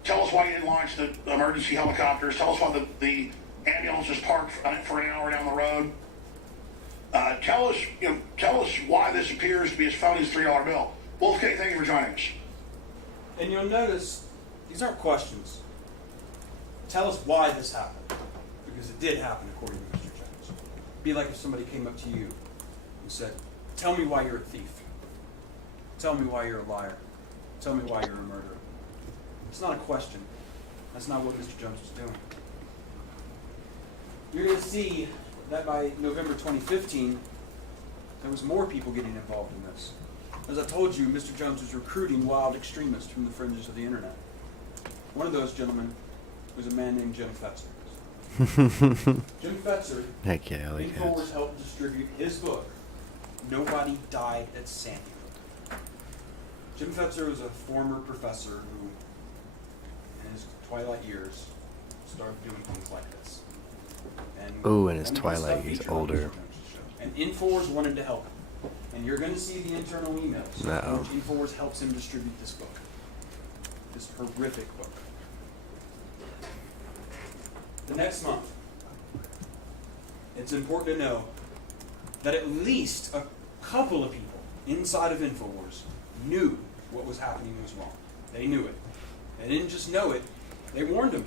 Tell us why you didn't launch the emergency helicopters. Tell us why the ambulance is parked for an hour down the road. Tell us why this appears to be as phony as a $3 bill. Wolfgang, thank you for joining us. And you'll notice these aren't questions. Tell us why this happened. Because it did happen, according to Mr. Jones. It'd be like if somebody came up to you and said, tell me why you're a thief. Tell me why you're a liar. Tell me why you're a murderer. It's not a question. That's not what Mr. Jones was doing. You're going to see that by November 2015, there was more people getting involved in this. As I told you, Mr. Jones was recruiting wild extremists from the fringes of the internet. One of those gentlemen was a man named Jim Fetzer. Jim Fetzer, Heck yeah, Allie InfoWars cats. helped distribute his book, Nobody Died at Sandy Hook. Jim Fetzer was a former professor who, in his twilight years, started doing things like this. And Ooh, in his some of twilight stuff years, featured on older. Mr. Jones' show. And InfoWars wanted to help him. And you're going to see the internal emails in which InfoWars helps him distribute this book. This horrific book. The next month, it's important to know that at least a couple of people inside of InfoWars knew what was happening was wrong. They knew it. They didn't just know it, they warned him.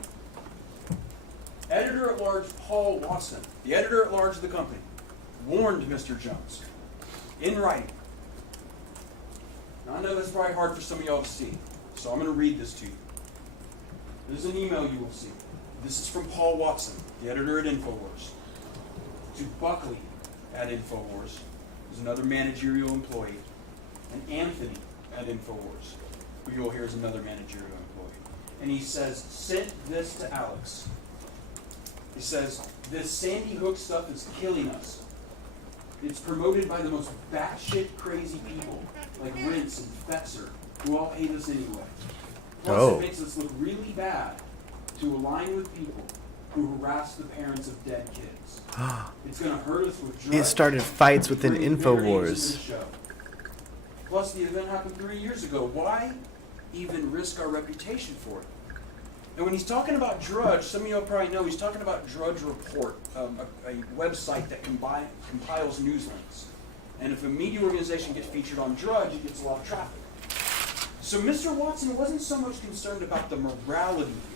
Editor-at-large Paul Watson, the editor-at-large of the company, warned Mr. Jones in writing. Now, I know that's probably hard for some of y'all to see, so I'm going to read this to you. There's an email you will see. This is from Paul Watson, the editor at InfoWars. to Buckley at InfoWars, who's another managerial employee, and Anthony at InfoWars, who you'll hear is another managerial employee. And he says, sent this to Alex. He says, this Sandy Hook stuff is killing us. It's promoted by the most batshit crazy people, like Rince and Fetzer, who all hate us anyway. Plus, it makes us look really bad to align with people who harass the parents of dead kids. It's going to hurt us with drugs. It started fights within InfoWars. Plus, the event happened 3 years ago. Why even risk our reputation for it? And when he's talking about Drudge, some of you probably know he's talking about Drudge Report, a website that compiles news links. And if a media organization gets featured on Drudge, it gets a lot of traffic. So Mr. Watson wasn't so much concerned about the morality here.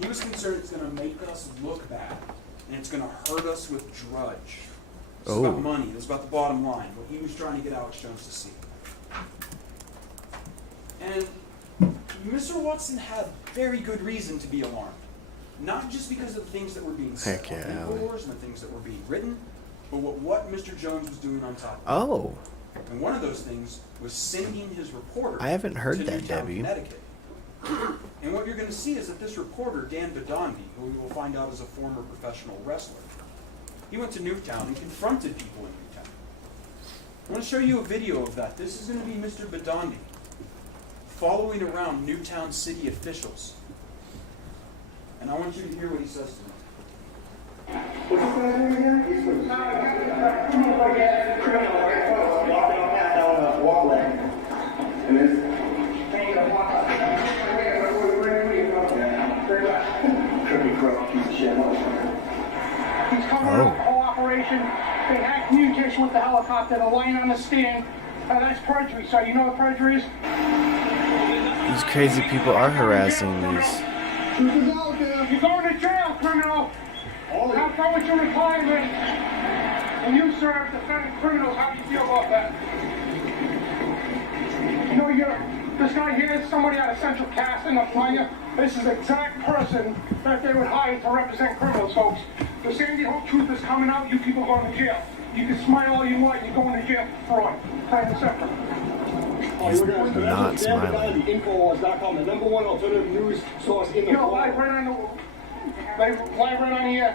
He was concerned it's going to make us look bad, and it's going to hurt us with Drudge. It's about money. It was about the bottom line, what he was trying to get Alex Jones to see. And Mr. Watson had very good reason to be alarmed. Not just because of the things that were being said on InfoWars and the things that were being written, but what Mr. Jones was doing on top of it. And one of those things was sending his reporter I haven't heard to that, Newtown, Debbie. Connecticut. And what you're going to see is that this reporter, Dan Bedondi, who we will find out is a former professional wrestler, he went to Newtown and confronted people in Newtown. I want to show you a video of that. This is going to be Mr. Bedondi following around Newtown city officials. And I want you to hear what he says to them. What's this guy's name again? He's the criminal walking on that down the walkway. And this thing that walks up. Trippy crook, piece of shit. He's covering up the whole operation. They had communication with the helicopter. They're lying on the stand. That's perjury, sir. You know what perjury is? These crazy people are harassing these. You're going to jail, criminal. Have fun with your retirement. And you, sir, defending criminals, how do you feel about that? You know, this guy here is somebody out of Central Casting, the flyer. This is the exact person that they would hire to represent criminals, folks. The Sandy Hook truth is coming out, you people going to jail. You can smile all you want, you're going to jail for fraud. Plain and simple. He's not smiling. Infowars.com, the #1 alternative news source in the world. Live right on here.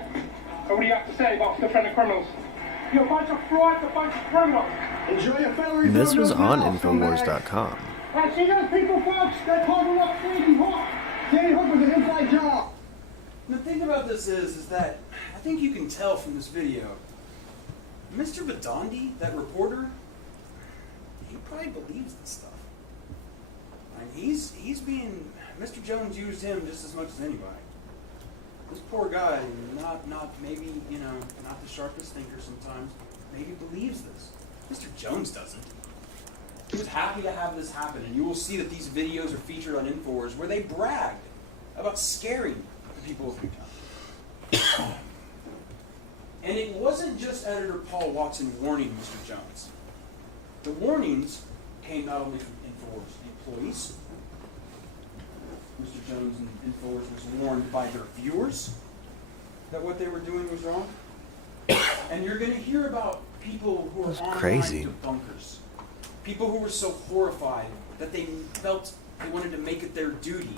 What do you have to say about defending criminals? You're a bunch of frauds, a bunch of criminals. Enjoy your family. And this was on Infowars.com. See those people, folks? They're talking about Sandy Hook. Sandy Hook was an inside job. The thing about this is that I think you can tell from this video, Mr. Bedondi, that reporter, he probably believes this stuff. And he's being, Mr. Jones used him just as much as anybody. This poor guy, not maybe, not the sharpest thinker sometimes, maybe believes this. Mr. Jones doesn't. He was happy to have this happen, and you will see that these videos are featured on InfoWars where they bragged about scaring the people of Newtown. And it wasn't just editor Paul Watson warning Mr. Jones. The warnings came not only from InfoWars employees. Mr. Jones and InfoWars was warned by their viewers that what they were doing was wrong. And you're going to hear about people who are online debunkers. People who were so horrified that they felt they wanted to make it their duty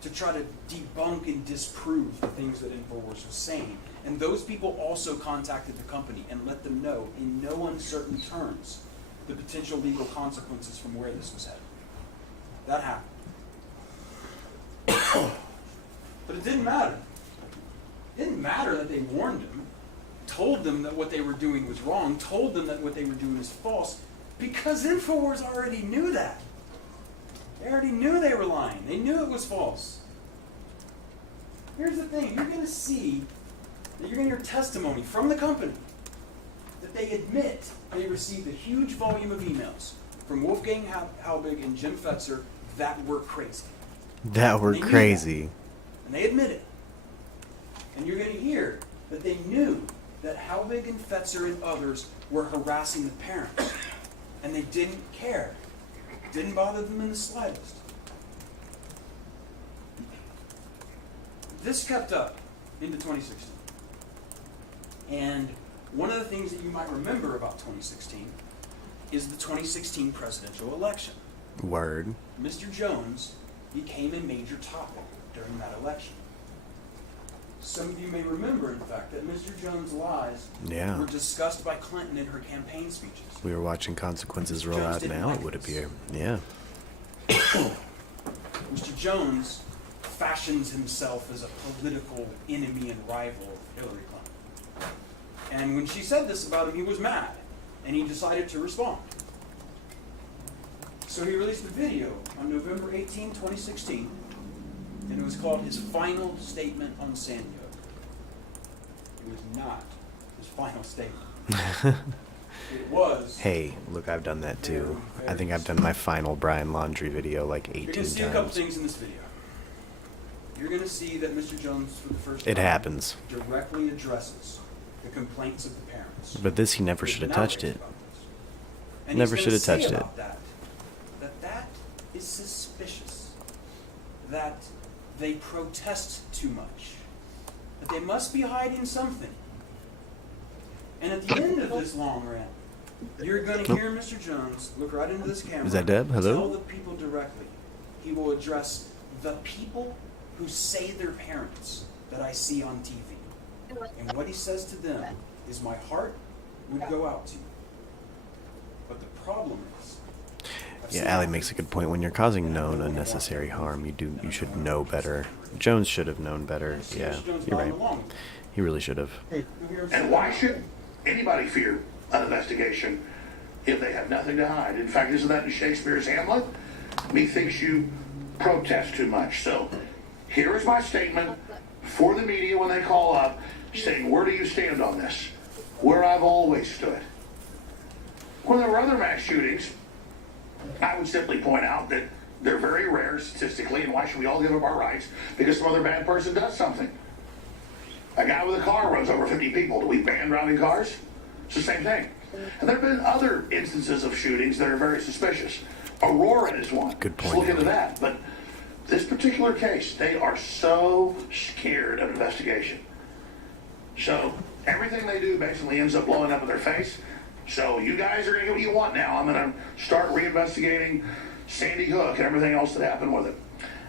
to try to debunk and disprove the things that InfoWars was saying. And those people also contacted the company and let them know in no uncertain terms the potential legal consequences from where this was headed. That happened. But it didn't matter. It didn't matter that they warned them, told them that what they were doing was wrong, told them that what they were doing was false, because InfoWars already knew that. They already knew they were lying. They knew it was false. Here's the thing. You're going to see that you're going to hear testimony from the company that they admit they received a huge volume of emails from Wolfgang Halbig and Jim Fetzer that were crazy. That were crazy. And they admit it. And you're going to hear that they knew that Halbig and Fetzer and others were harassing the parents. And they didn't care. It didn't bother them in the slightest. This kept up into 2016. And One of the things that you might remember about 2016 is the 2016 presidential election. Word. Mr. Jones became a major topic during that election. Some of you may remember, in fact, that Mr. Jones' lies were discussed by Clinton in her campaign speeches. We were watching consequences roll out now, it would appear. Yeah. Mr. Jones fashions himself as a political enemy and rival of Hillary Clinton. And when she said this about him, he was mad, and he decided to respond. So he released a video on November 18, 2016, and it was called his final statement on Sandy Hook. It was not his final statement. It was... Hey, look, I've done that too. I think I've done my final Brian Laundrie video like 18 times. You're going to see a couple things in this video. You're going to see that Mr. Jones, for the first It time, happens. directly addresses the complaints of the parents. But this, he never should have touched it. And Never he's should have gonna touched say it. about that is suspicious. That they protest too much. That they must be hiding something. And at the end of this long rant, you're going to hear Mr. Jones look right into this camera. Is that Deb? Hello? Tell the people directly. He will address the people who say they're parents that I see on TV. And what he says to them is, my heart would go out to you. But the problem is... Yeah, Allie makes a good point. When you're causing known unnecessary harm, you should know better. Jones should have known better. Yeah, you're right. He really should have. And why should anybody fear an investigation if they have nothing to hide? In fact, isn't that in Shakespeare's Hamlet? Methinks you protest too much. So here is my statement for the media when they call up, saying, where do you stand on this? Where I've always stood. When there were other mass shootings, I would simply point out that they're very rare statistically, and why should we all give up our rights because some other bad person does something? A guy with a car runs over 50 people. Do we ban driving cars? It's the same thing. And there have been other instances of shootings that are very suspicious. Aurora is one. Good point. Let's look into that. But this particular case, they are so scared of investigation. So everything they do basically ends up blowing up in their face. So you guys are going to get what you want now. I'm going to start reinvestigating Sandy Hook and everything else that happened with it.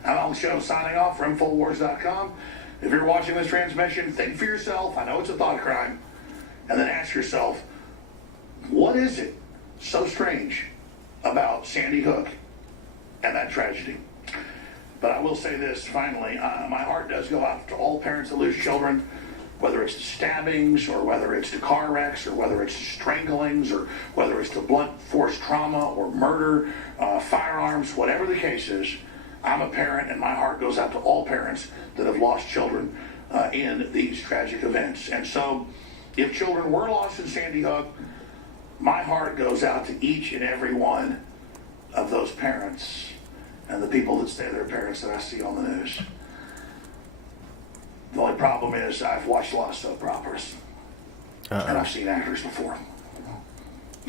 I'm on the show signing off from InfoWars.com. If you're watching this transmission, think for yourself. I know it's a thought crime. And then ask yourself, what is it so strange about Sandy Hook and that tragedy? But I will say this, finally, my heart does go out to all parents that lose children, whether it's to stabbings or whether it's to car wrecks or whether it's to stranglings or whether it's to blunt force trauma or murder, firearms, whatever the case is. I'm a parent, and my heart goes out to all parents that have lost children in these tragic events. And so, if children were lost in Sandy Hook, my heart goes out to each and every one of those parents and the people that say they're parents that I see on the news. The only problem is I've watched a lot of soap operas, and I've seen actors before.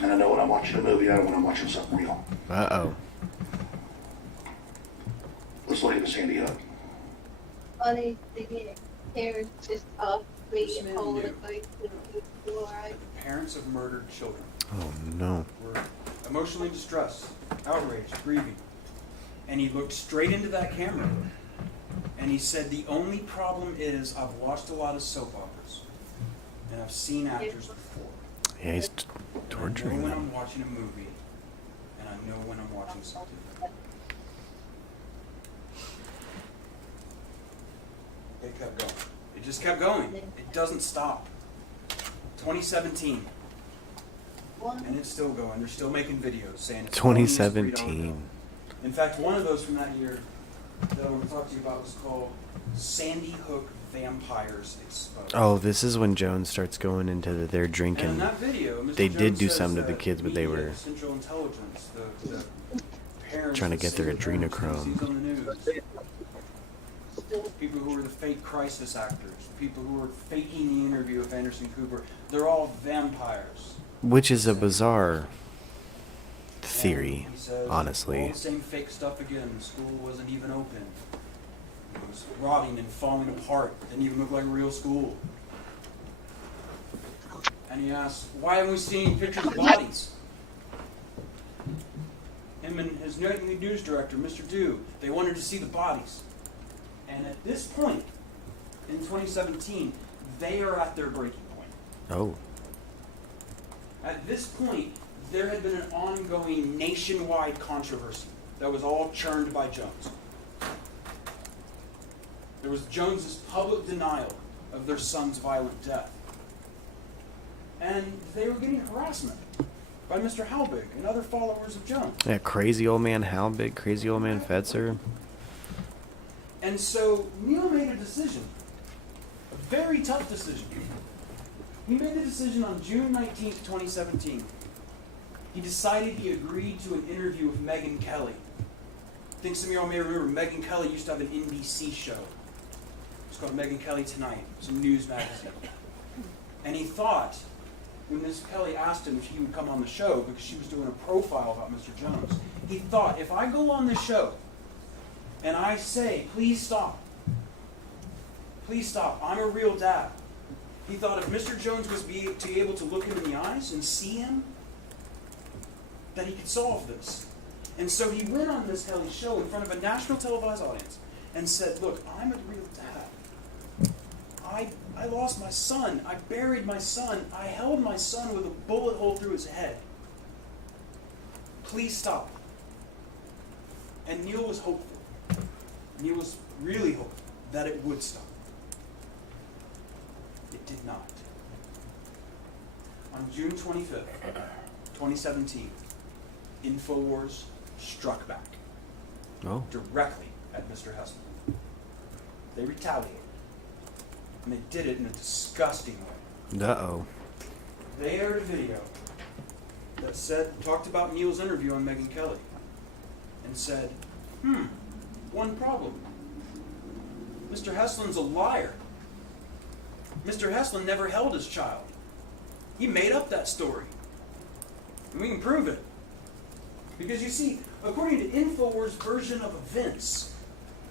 And I know when I'm watching a movie, I know when I'm watching something real. Uh-oh. Let's look at the Sandy Hook. Funny thing, parents just off me all the way to the Parents of murdered children. Oh, no. Were emotionally distressed, outraged, grieving. And he looked straight into that camera. And he said, the only problem is I've watched a lot of soap operas. And I've seen actors before. Yeah, he's I torturing know when them. I'm watching a movie. And I know when I'm watching something. It kept going. It just kept going. It doesn't stop. 2017. And it's still going. They're still making videos saying it's 2017. In fact, one of those from that year that I want to talk to you about was called Sandy Hook Vampires Exposed. Oh, this is when Jones starts going into their And in drinking. that video, Mr. They Jones did do says some to the that kids, but they media, were Central Intelligence, the parents trying to that get their see the parents adrenochrome. he sees on the news, people who were the fake crisis actors, people who were faking the interview with Anderson Cooper, they're all vampires. Which is a bizarre theory, And he says, honestly. all the same fake stuff again. The school wasn't even open. It was rotting and falling apart. Didn't even look like a real school. And he asks, why haven't we seen any pictures of bodies? Him and his nightly news director, Mr. Dew, they wanted to see the bodies. And at this point, in 2017, they are at their breaking point. Oh. At this point, there had been an ongoing nationwide controversy that was all churned by Jones. There was Jones's public denial of their son's violent death. And they were getting harassment by Mr. Halbig and other followers of Jones. Yeah, crazy old man Halbig, crazy old man Fetzer. And so Neil made a decision, a very tough decision. He made the decision on June 19th, 2017. He decided he agreed to an interview with Megyn Kelly. I think some of y'all may remember Megyn Kelly used to have an NBC show. It's called Megyn Kelly Tonight. It's a news magazine. And he thought, when Ms. Kelly asked him if he would come on the show, because she was doing a profile about Mr. Jones, he thought, if I go on this show and I say, please stop, I'm a real dad. He thought if Mr. Jones was able to look him in the eyes and see him, that he could solve this. And so he went on Ms. Kelly's show in front of a national televised audience and said, look, I'm a real dad. I lost my son. I buried my son. I held my son with a bullet hole through his head. Please stop. And Neil was hopeful. Neil was really hopeful that it would stop. It did not. On June 25th, 2017, InfoWars struck back. Oh. Directly at Mr. Hessman. They retaliated. And they did it in a disgusting way. Uh-oh. They aired a video that talked about Neil's interview on Megyn Kelly and said, one problem. Mr. Hesslin's a liar. Mr. Hesslin never held his child. He made up that story. And we can prove it. Because you see, according to InfoWars' version of events,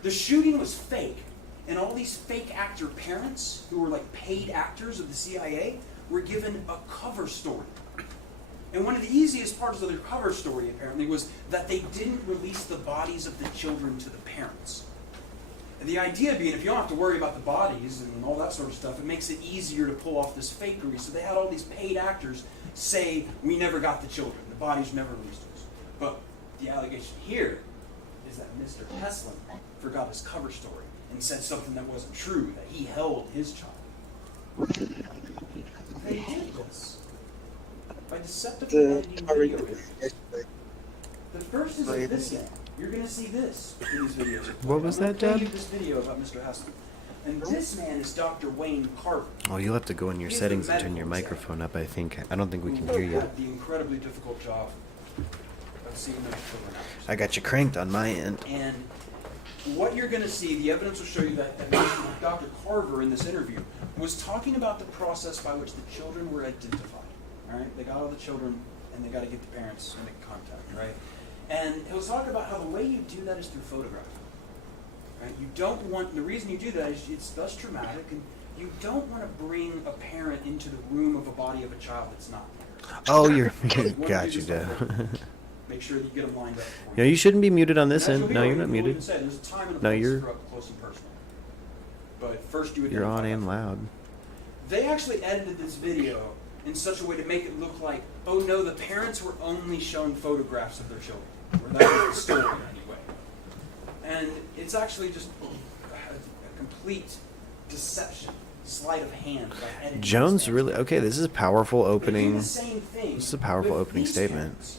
the shooting was fake. And all these fake actor parents, who were like paid actors of the CIA, were given a cover story. And one of the easiest parts of their cover story, apparently, was that they didn't release the bodies of the children to the parents. And the idea being, if you don't have to worry about the bodies and all that sort of stuff, it makes it easier to pull off this fakery. So they had all these paid actors say, we never got the children. The bodies were never released to us. But the allegation here is that Mr. Hesslin forgot his cover story and said something that wasn't true, that he held his child. They did this by deceptively editing video images. The first is of this man. You're going to see this in these videos. What was that, Dad? This video about Mr. Hesslin. And this man is Dr. Wayne Carver. Oh, you'll have to go in your settings and turn your microphone up, I think. I don't think we can hear you. Had the incredibly difficult job of seeing those children out. I got you cranked on my end. And what you're going to see, the evidence will show you that Dr. Carver in this interview was talking about the process by which the children were identified. All right, they got all the children, and they got to get the parents to make contact, right? And he was talking about how the way you do that is through photograph. Right? You don't want, the reason you do that is it's less traumatic, and you don't want to bring a parent into the room of a body of a child that's not there. Oh, you're got you, Dad. Make sure that you get them lined up. No, you shouldn't be muted on this That's end. what No, we you're go. not We'll muted. even say there's a time and a No, place you're for up close and personal. But first you you're on identify and loud. They actually edited this video in such a way to make it look like, oh no, the parents were only shown photographs of their children. Or that was the story anyway. And it's actually just a complete deception, sleight of hand by editing. Jones really okay. This is a powerful They do opening. the same thing This is a powerful with opening these statement. parents.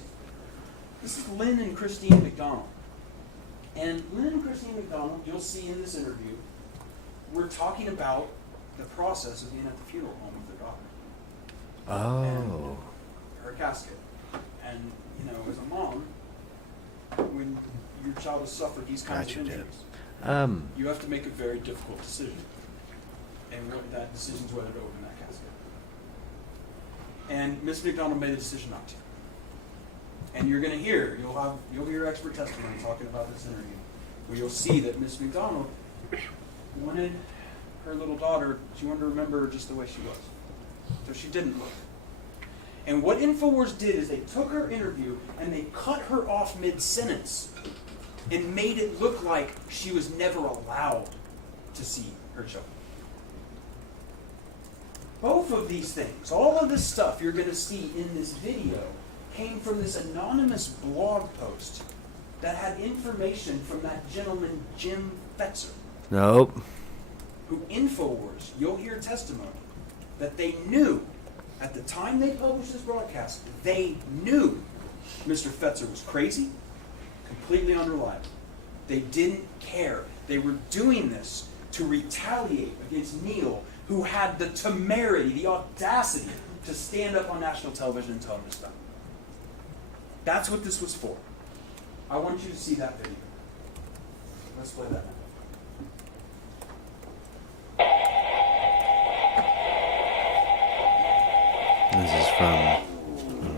This is Lynn and Christine McDonald. And Lynn and Christine McDonald, you'll see in this interview, we're talking about the process of being at the funeral home of their daughter. Oh. And her casket. And, you know, as a mom, when your child has suffered these kinds Gotcha, of Dad. injuries, you have to make a very difficult decision. And what that decision's whether to open that casket. And Miss McDonald made a decision not to. And you're going to hear, you'll hear expert testimony talking about this interview, where you'll see that Miss McDonald wanted her little daughter, she wanted to remember her just the way she was. So she didn't look And what InfoWars did is they took her interview and they cut her off mid-sentence and made it look like she was never allowed to see her children. Both of these things, all of this stuff you're going to see in this video, came from this anonymous blog post that had information from that gentleman, Jim Fetzer. Nope. Who InfoWars, you'll hear testimony, that they knew, at the time they published this broadcast, they knew Mr. Fetzer was crazy, completely unreliable. They didn't care. They were doing this to retaliate against Neil, who had the temerity, the audacity, to stand up on national television and tell him to stop. That's what this was for. I want you to see that video. Let's play that now. This is from,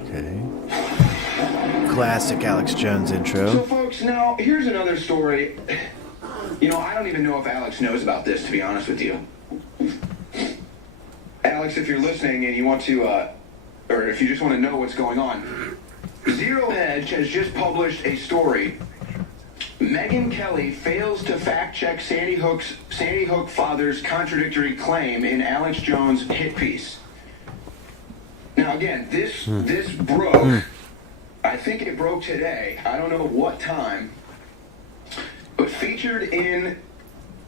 okay, classic Alex Jones intro. So folks, now here's another story. You know, I don't even know if Alex knows about this, to be honest with you. Alex, if you're listening and you want to, or if you just want to know what's going on, Zero Hedge has just published a story. Megyn Kelly fails to fact-check Sandy Hook father's contradictory claim in Alex Jones' hit piece. Now again, this broke. I think it broke today. I don't know what time, but featured in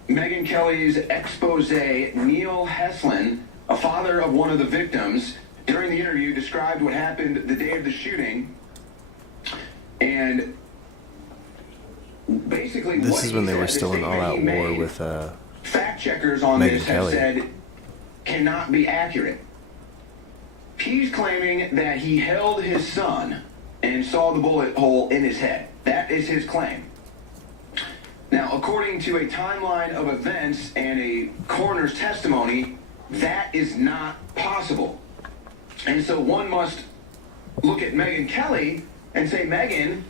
Megyn Kelly's expose, Neil Heslin, a father of one of the victims, during the interview described what happened the day of the shooting. And basically, this is when they were still in all-out war with fact checkers on Megyn this Kelly. have said cannot be accurate. He's claiming that he held his son and saw the bullet hole in his head. That is his claim. Now, according to a timeline of events and a coroner's testimony, that is not possible. And so one must look at Megyn Kelly and say, Megyn,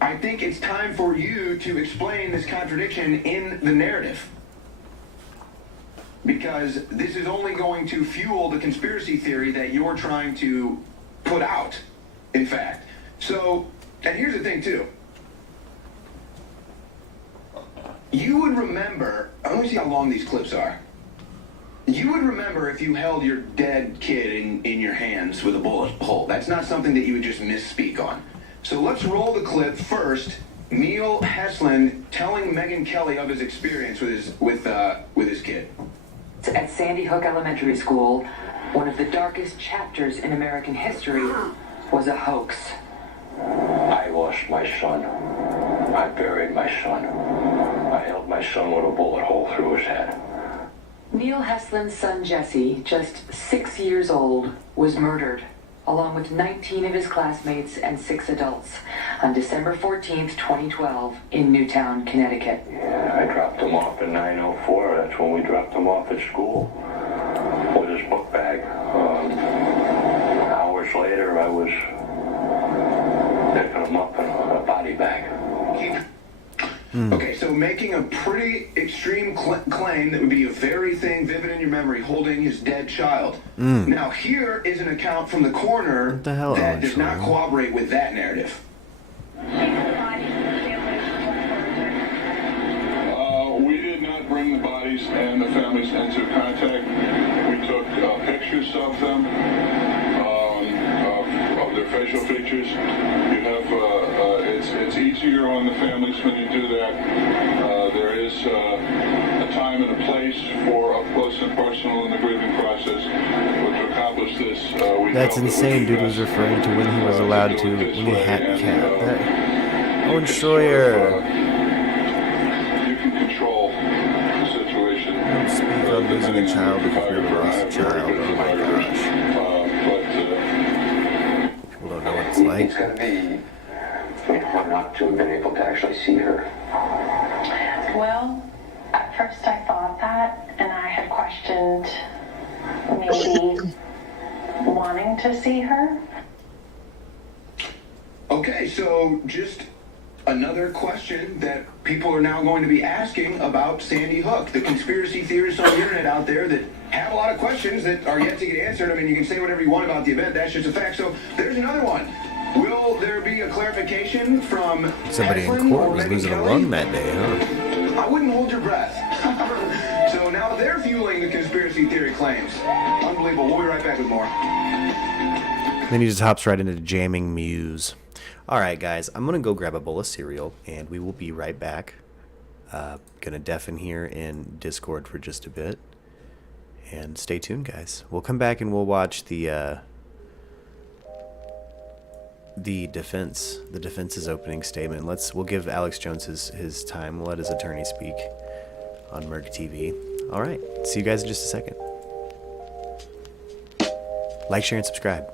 I think it's time for you to explain this contradiction in the narrative. Because this is only going to fuel the conspiracy theory that you're trying to put out, in fact. So, and here's the thing too. You would remember, let me see how long these clips are. You would remember if you held your dead kid in your hands with a bullet hole. That's not something that you would just misspeak on. So let's roll the clip first. Neil Heslin telling Megyn Kelly of his experience with his kid. At Sandy Hook Elementary School, one of the darkest chapters in American history was a hoax. I lost my son. I buried my son. I held my son with a bullet hole through his head. Neil Heslin's son Jesse, just 6 years old, was murdered, along with 19 of his classmates and 6 adults, on December 14th, 2012, in Newtown, Connecticut. Yeah, I dropped him off in 904. That's when we dropped him off at school with his book bag. Hours later, I was picking him up in a body bag. Okay, so making a pretty extreme claim that would be a very thing vivid in your memory, holding his dead child. Now, here is an account from the coroner that does not corroborate with that narrative. We did not bring the bodies and the families into contact. We took pictures of them, of their facial features. You have, it's easier on the families when you do that. There is a time and a place for up close and personal in the grieving process. But to accomplish this, That's insane. Dude was referring to when he was allowed to, when he had cat. Owen Schroyer. You can control the situation. Don't speak on losing a child if you're lost a child. Oh my gosh. People don't know what it's like. It's going to be hard not to have been able to actually see her. Well, at first I thought that, and I had questioned maybe wanting to see her. Okay, so just another question that people are now going to be asking about Sandy Hook. The conspiracy theorists on the internet out there that have a lot of questions that are yet to get answered. I mean, you can say whatever you want about the event. That's just a fact. So there's another one. Will there be a clarification from Somebody in Heflin court or was Megyn losing a Kelly? lung that day, huh? I wouldn't hold your breath. So now they're fueling the conspiracy theory claims. Unbelievable. We'll be right back with more. Then he just hops right into jamming Muse. Alright guys, I'm going to go grab a bowl of cereal, and we will be right back. Gonna deafen here in Discord for just a bit. And stay tuned, guys. We'll come back and we'll watch the defense's opening statement. We'll give Alex Jones his time. We'll let his attorney speak on MURKtv. Alright, see you guys in just a second. Like, share, and subscribe.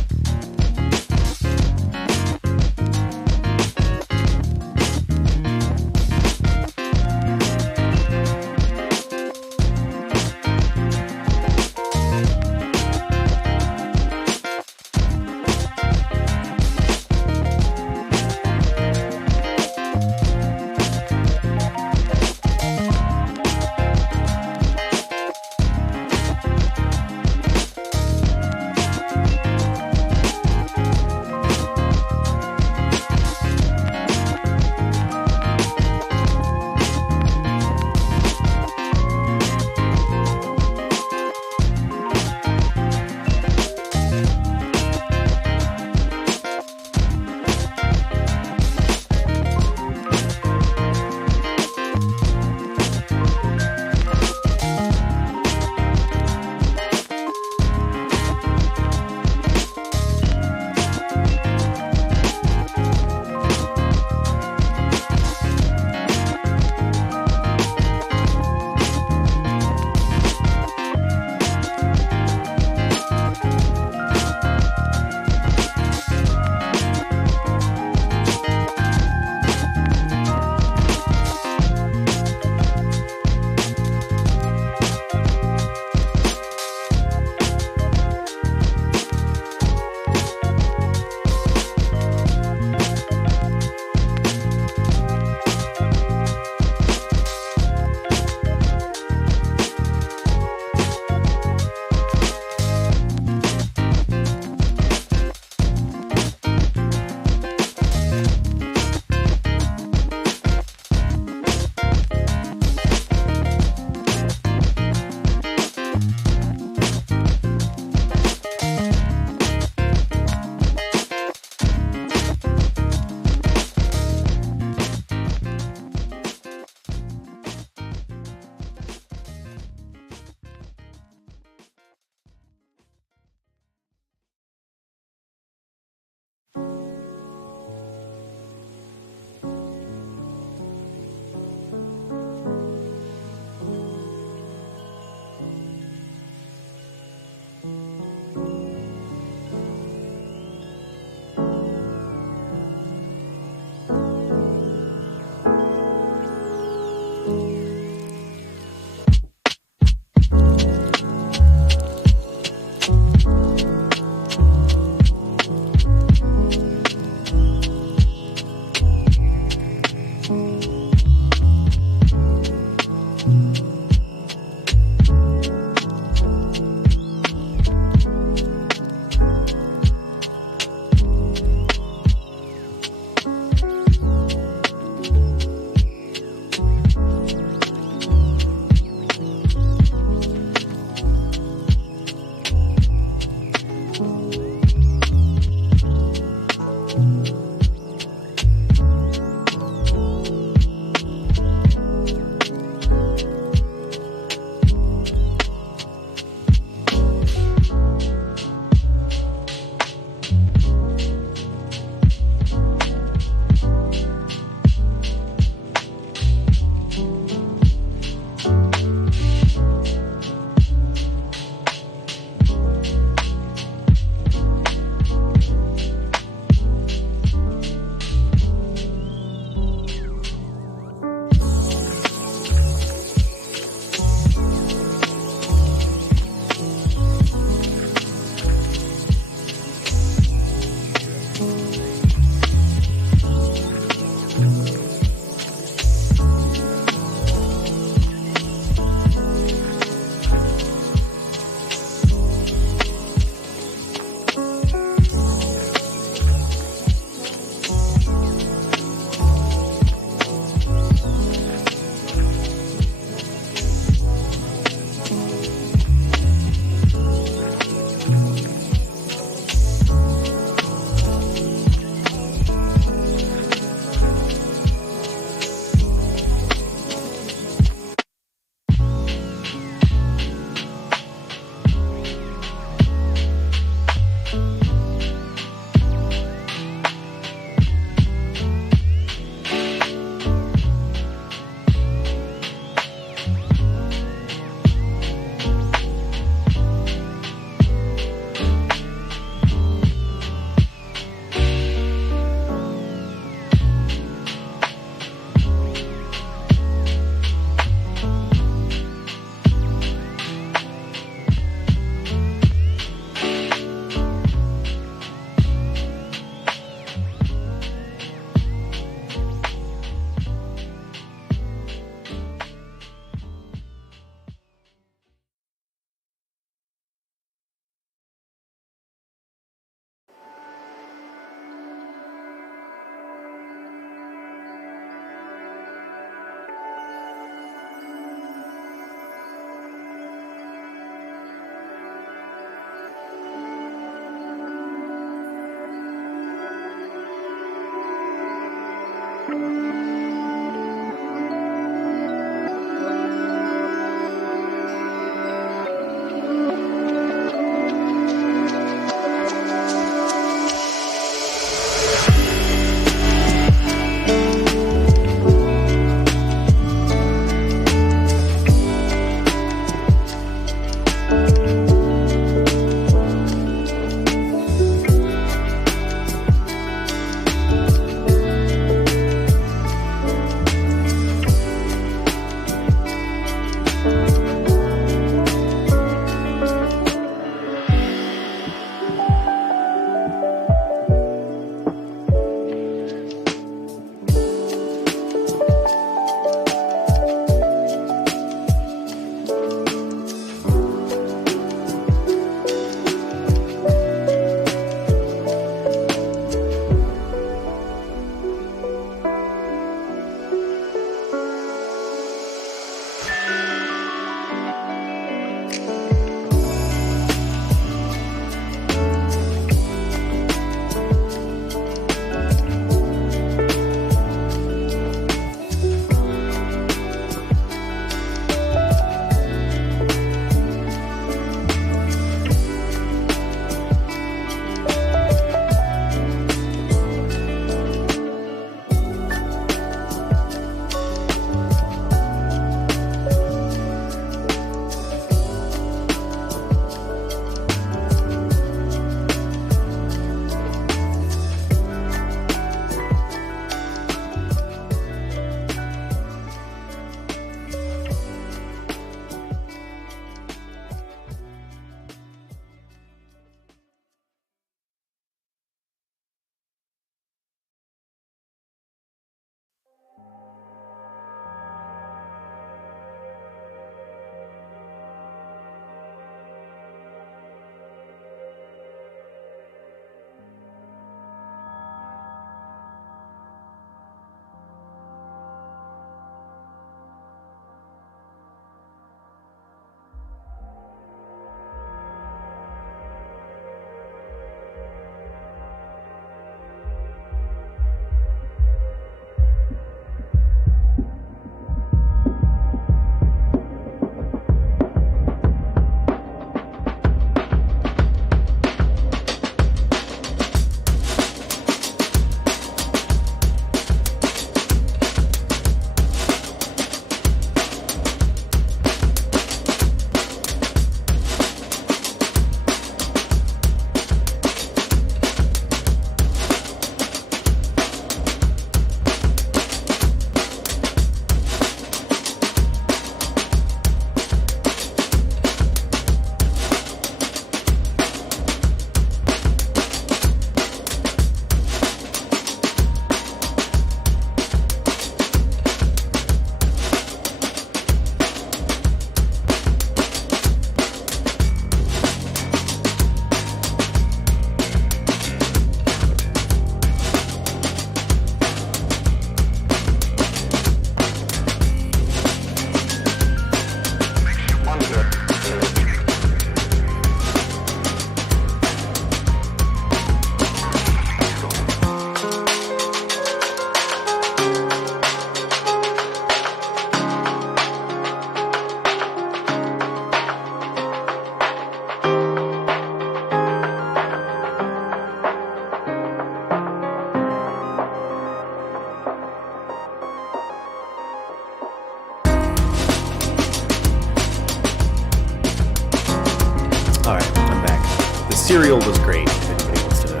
cereal was great, if anybody wants to know.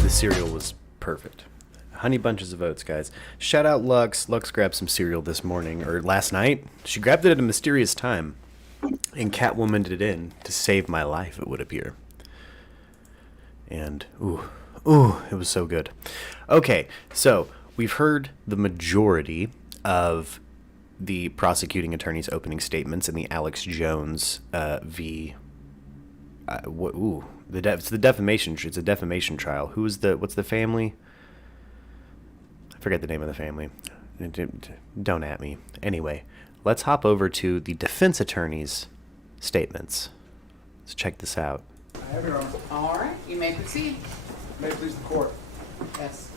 The cereal was perfect. Honey bunches of oats, guys. Shout out Lux. Lux grabbed some cereal this morning, or last night. She grabbed it at a mysterious time, and Catwomaned it in to save my life, it would appear. And, ooh, it was so good. Okay, so we've heard the majority of the prosecuting attorney's opening statements in the Alex Jones it's the defamation. It's a defamation trial. What's the family? I forget the name of the family. Don't at me. Anyway, let's hop over to the defense attorney's statements. Let's check this out. I have your honor. All right, you may proceed. May it please the court. Yes.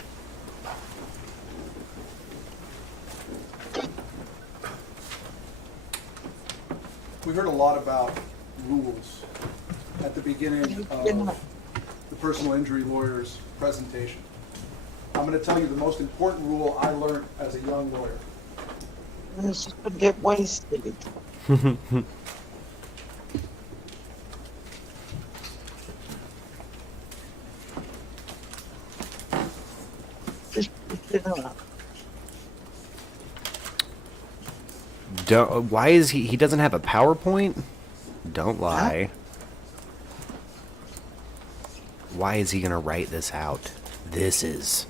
We heard a lot about rules at the beginning of the personal injury lawyer's presentation. I'm going to tell you the most important rule I learned as a young lawyer. Let's get wasted. Just pick it up. Why is he doesn't have a PowerPoint? Don't lie. Why is he going to write this out? This is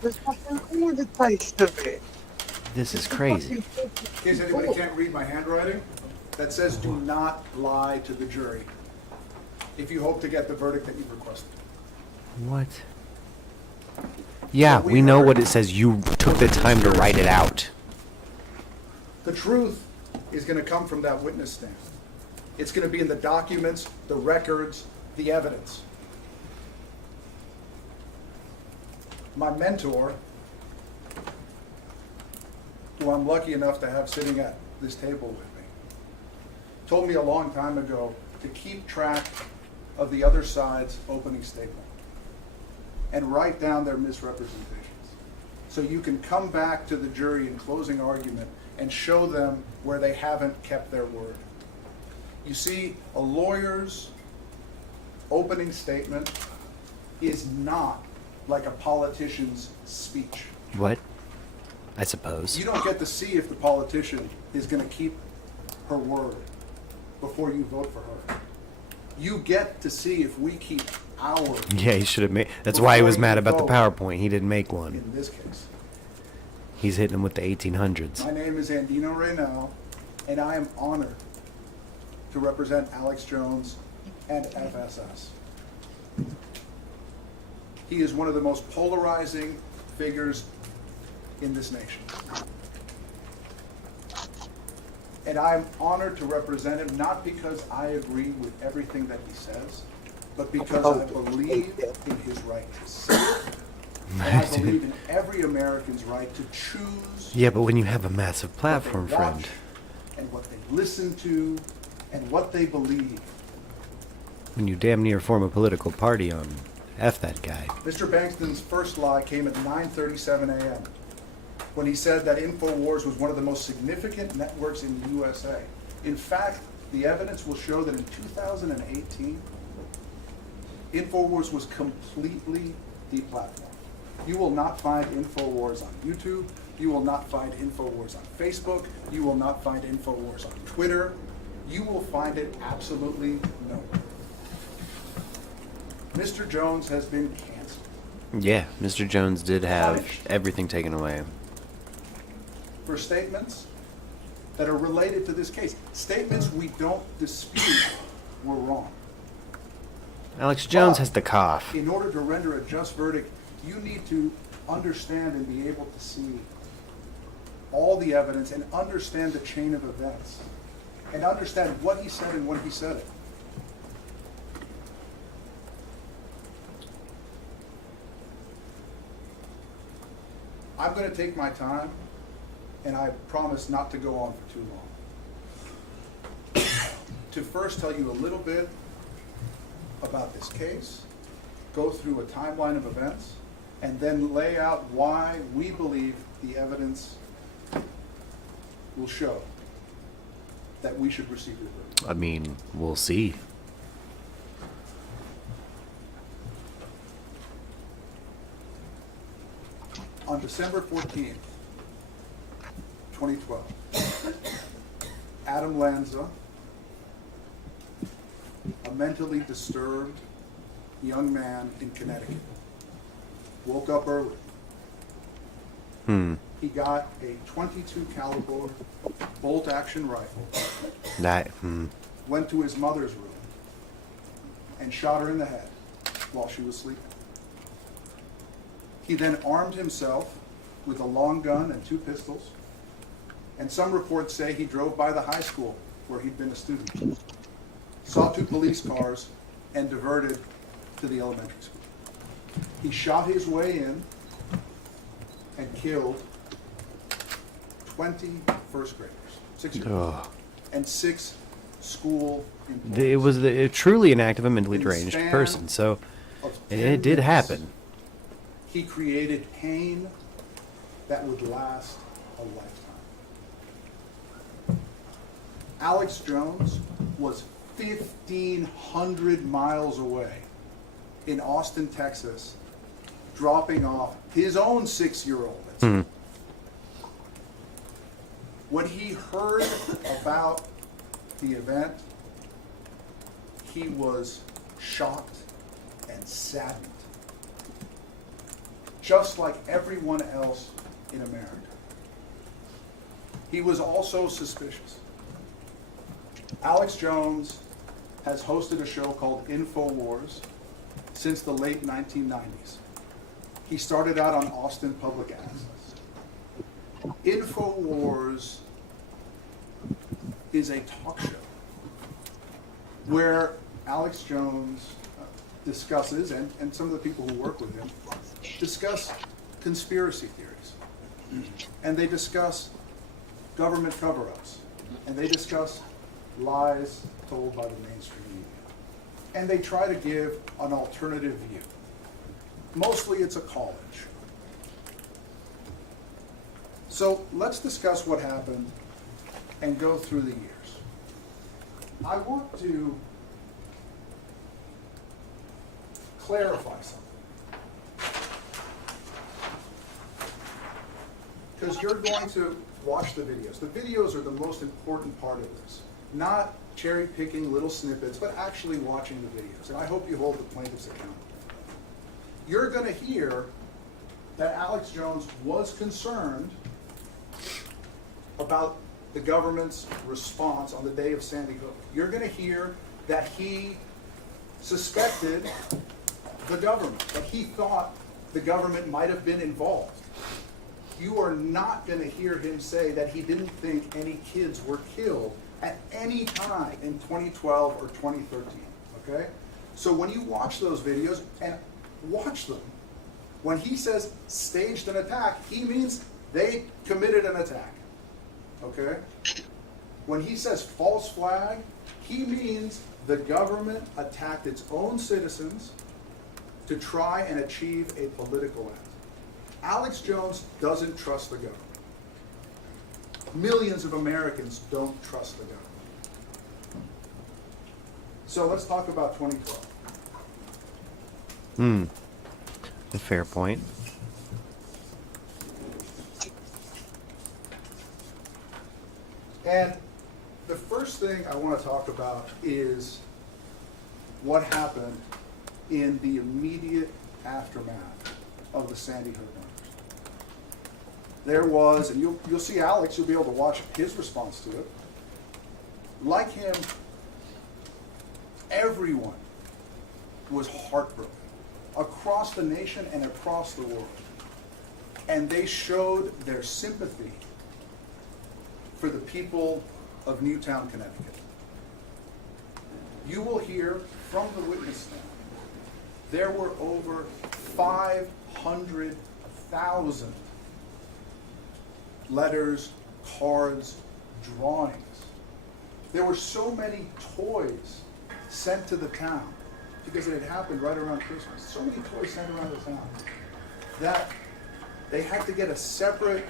crazy. In case anybody can't read my handwriting, that says do not lie to the jury if you hope to get the verdict that you've requested. What? Yeah, we know what it says. You took the time to write it out. The truth is going to come from that witness stand. It's going to be in the documents, the records, the evidence. My mentor, who I'm lucky enough to have sitting at this table with me, told me a long time ago to keep track of the other side's opening statement and write down their misrepresentations so you can come back to the jury in closing argument and show them where they haven't kept their word. You see, a lawyer's opening statement is not like a politician's speech. What? I suppose. You don't get to see if the politician is going to keep her word before you vote for her. You get to see if we keep our word. Yeah, he should have made. That's why he was mad about the PowerPoint. He didn't make one. In this case. He's hitting him with the 1800s. My name is Andino Reynal, and I am honored to represent Alex Jones and FSS. He is one of the most polarizing figures in this nation. And I'm honored to represent him, not because I agree with everything that he says, but because I believe in his right to say it. And I believe in every American's right to choose. Yeah, but when you have a massive platform, friend. And what they listen to, and what they believe. When you damn near form a political party on F that guy. Mr. Bankston's first lie came at 9:37 a.m. when he said that InfoWars was one of the most significant networks in the USA. In fact, the evidence will show that in 2018, InfoWars was completely deplatformed. You will not find InfoWars on YouTube. You will not find InfoWars on Facebook. You will not find InfoWars on Twitter. You will find it absolutely nowhere. Mr. Jones has been canceled. Yeah, Mr. Jones did have everything taken away. For statements that are related to this case. Statements we don't dispute were wrong. Alex Jones has the cough. In order to render a just verdict, you need to understand and be able to see all the evidence and understand the chain of events and understand what he said and when he said it. I'm going to take my time, and I promise not to go on for too long. To first tell you a little bit about this case, go through a timeline of events, and then lay out why we believe the evidence will show that we should receive the verdict. I mean, we'll see. On December 14th, 2012, Adam Lanza, a mentally disturbed young man in Connecticut, woke up early. He got a .22 caliber bolt-action rifle, went to his mother's room, and shot her in the head while she was sleeping. He then armed himself with a long gun and 2 pistols, and some reports say he drove by the high school where he'd been a student, saw 2 police cars, and diverted to the elementary school. He shot his way in and killed 20 first graders, 6-year-olds, and 6 school employees. It was truly an act of a mentally deranged person, so it did happen. He created pain that would last a lifetime. Alex Jones was 1,500 miles away in Austin, Texas, dropping off his own 6-year-old at school. When he heard about the event, he was shocked and saddened, just like everyone else in America. He was also suspicious. Alex Jones has hosted a show called InfoWars since the late 1990s. He started out on Austin Public Access. InfoWars is a talk show where Alex Jones discusses, and some of the people who work with him, discuss conspiracy theories. And they discuss government cover-ups. And they discuss lies told by the mainstream media. And they try to give an alternative view. Mostly it's a college. So let's discuss what happened and go through the years. I want to clarify something. Because you're going to watch the videos. The videos are the most important part of this. Not cherry picking little snippets, but actually watching the videos. And I hope you hold the plaintiffs accountable. You're going to hear that Alex Jones was concerned about the government's response on the day of Sandy Hook. You're going to hear that he suspected the government, that he thought the government might have been involved. You are not going to hear him say that he didn't think any kids were killed at any time in 2012 or 2013, okay? So when you watch those videos, and watch them, when he says staged an attack, he means they committed an attack, okay? When he says false flag, he means the government attacked its own citizens to try and achieve a political end. Alex Jones doesn't trust the government. Millions of Americans don't trust the government. So let's talk about 2012. A fair point. And the first thing I want to talk about is what happened in the immediate aftermath of the Sandy Hook murders. There was, and you'll see Alex, you'll be able to watch his response to it. Like him, everyone was heartbroken across the nation and across the world. And they showed their sympathy for the people of Newtown, Connecticut. You will hear from the witness stand, there were over 500,000 letters, cards, drawings. There were so many toys sent to the town because it had happened right around Christmas. So many toys sent around the town that they had to get a separate.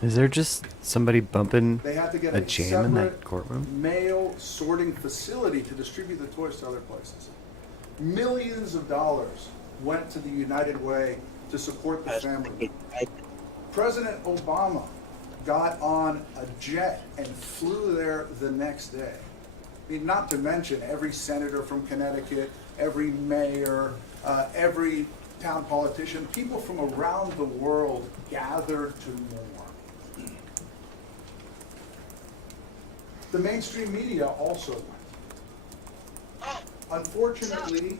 Is there just somebody bumping They had to get a jam in that separate courtroom? mail sorting facility to distribute the toys to other places. Millions of dollars went to the United Way to support the family. President Obama got on a jet and flew there the next day. I mean, not to mention every senator from Connecticut, every mayor, every town politician, people from around the world gathered to mourn. The mainstream media also went. Unfortunately,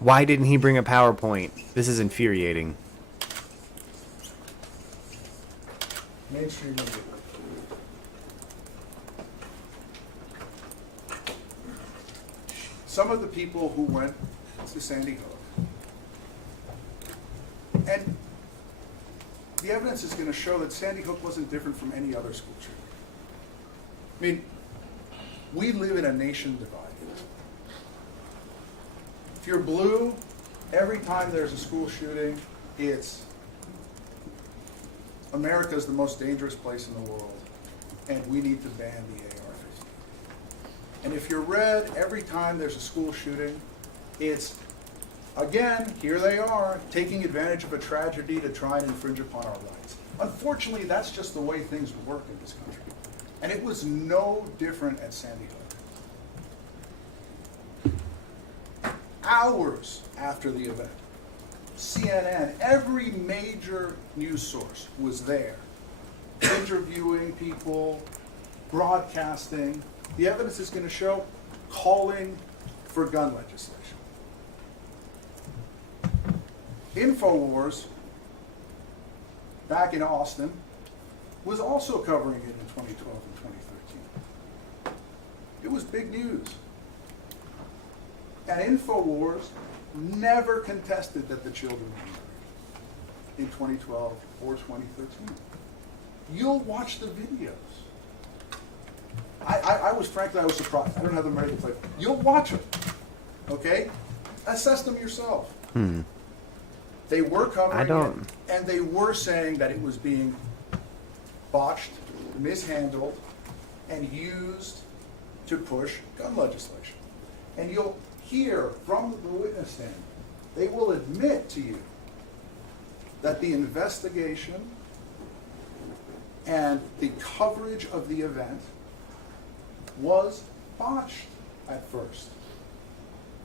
Why didn't he bring a PowerPoint? This is infuriating. mainstream media. Some of the people who went to Sandy Hook, and the evidence is going to show that Sandy Hook wasn't different from any other school shooting. I mean, we live in a nation divided. If you're blue, every time there's a school shooting, it's America's the most dangerous place in the world, and we need to ban the AR-15. And if you're red, every time there's a school shooting, it's, again, here they are, taking advantage of a tragedy to try and infringe upon our rights. Unfortunately, that's just the way things work in this country. And it was no different at Sandy Hook. Hours after the event, CNN, every major news source was there, interviewing people, broadcasting. The evidence is going to show calling for gun legislation. InfoWars, back in Austin, was also covering it in 2012 and 2013. It was big news. And InfoWars never contested that the children were murdered in 2012 or 2013. You'll watch the videos. I was surprised. I don't have them ready to play. You'll watch them, okay? Assess them yourself. They were covering it, and they were saying that it was being botched, mishandled, and used to push gun legislation. And you'll hear from the witness stand, they will admit to you that the investigation and the coverage of the event was botched at first.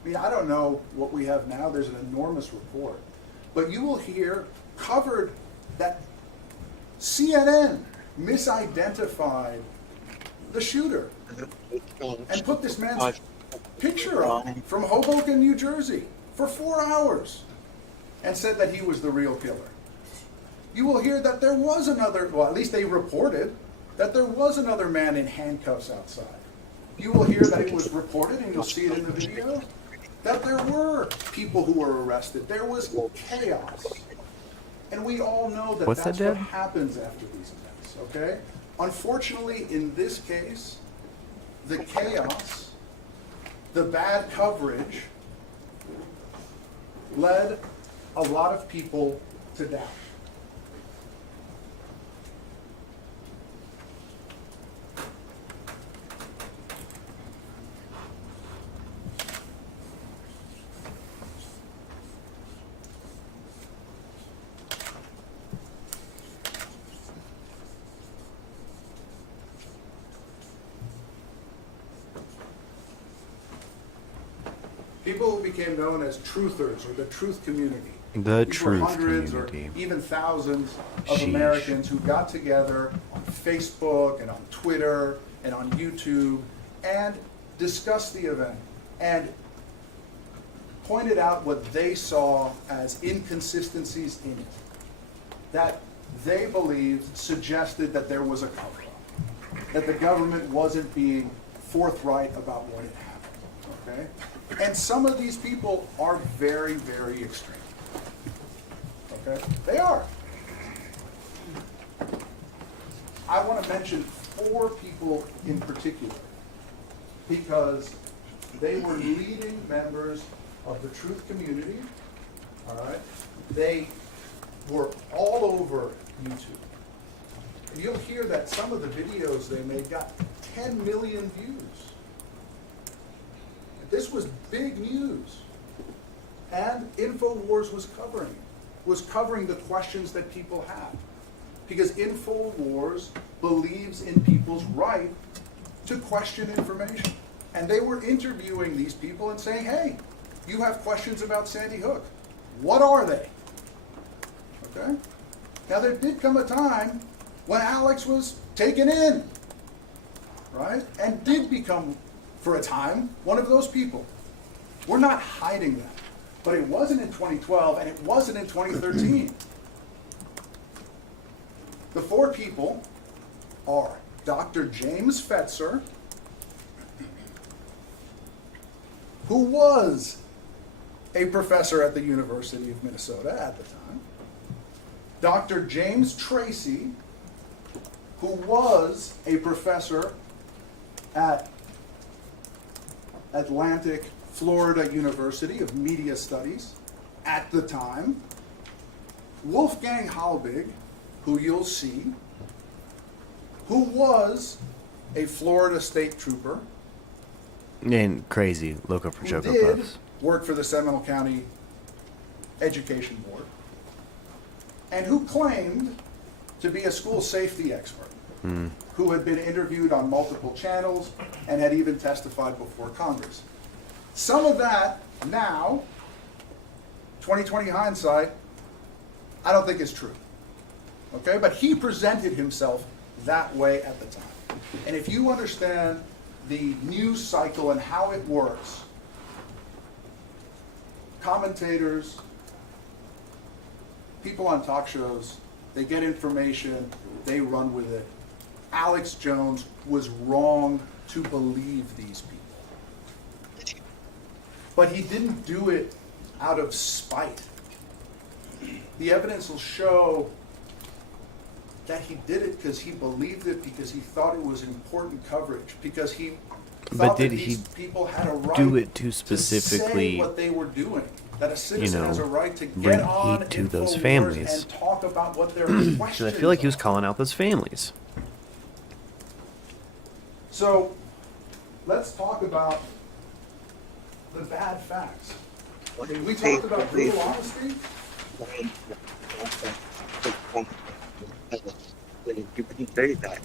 I mean, I don't know what we have now. There's an enormous report. But you will hear covered that CNN misidentified the shooter and put this man's picture up from Hoboken, New Jersey for 4 hours and said that he was the real killer. You will hear that there was another, well, at least they reported that there was another man in handcuffs outside. You will hear that it was reported, and you'll see it in the video, that there were people who were arrested. There was chaos. And we all know that that's what happens after these events, okay? Unfortunately, in this case, the chaos, the bad coverage, led a lot of people to doubt. People who became known as truthers or the truth community. The These were truth hundreds community. or even thousands of Sheesh. Americans who got together on Facebook and on Twitter and on YouTube and discussed the event and pointed out what they saw as inconsistencies in it that they believed suggested that there was a cover-up, that the government wasn't being forthright about what had happened, okay? And some of these people are very, very extreme. Okay? They are. I want to mention 4 people in particular because they were leading members of the truth community. All right? They were all over YouTube. And you'll hear that some of the videos they made got 10 million views. This was big news. And InfoWars was covering the questions that people have. Because InfoWars believes in people's right to question information. And they were interviewing these people and saying, hey, you have questions about Sandy Hook. What are they? Okay? Now there did come a time when Alex was taken in, right? And did become, for a time, one of those people. We're not hiding that. But it wasn't in 2012 and it wasn't in 2013. The four people are Dr. James Fetzer, who was a professor at the University of Minnesota at the time, Dr. James Tracy, who was a professor at Atlantic Florida University of Media Studies at the time, Wolfgang Halbig, who you'll see, who was a Florida state trooper, And crazy Loco for who Choco did Puffs. work for the Seminole County Education Board, and who claimed to be a school safety expert, who had been interviewed on multiple channels and had even testified before Congress. Some of that now, 2020 hindsight, I don't think is true. Okay, but he presented himself that way at the time. And if you understand the news cycle and how it works, commentators, people on talk shows, they get information, they run with it. Alex Jones was wrong to believe these people. But he didn't do it out of spite. The evidence will show that he did it because he believed it, because he thought it was important coverage, because he thought But did that he these people had a right do it to to specifically, say what they were doing. That a citizen has a right to bring get on heat to those InfoWars families? and talk about what their questions Because I feel like he was calling out those families. So, let's talk about the bad facts. I mean, we talked about brutal honesty. You couldn't say that.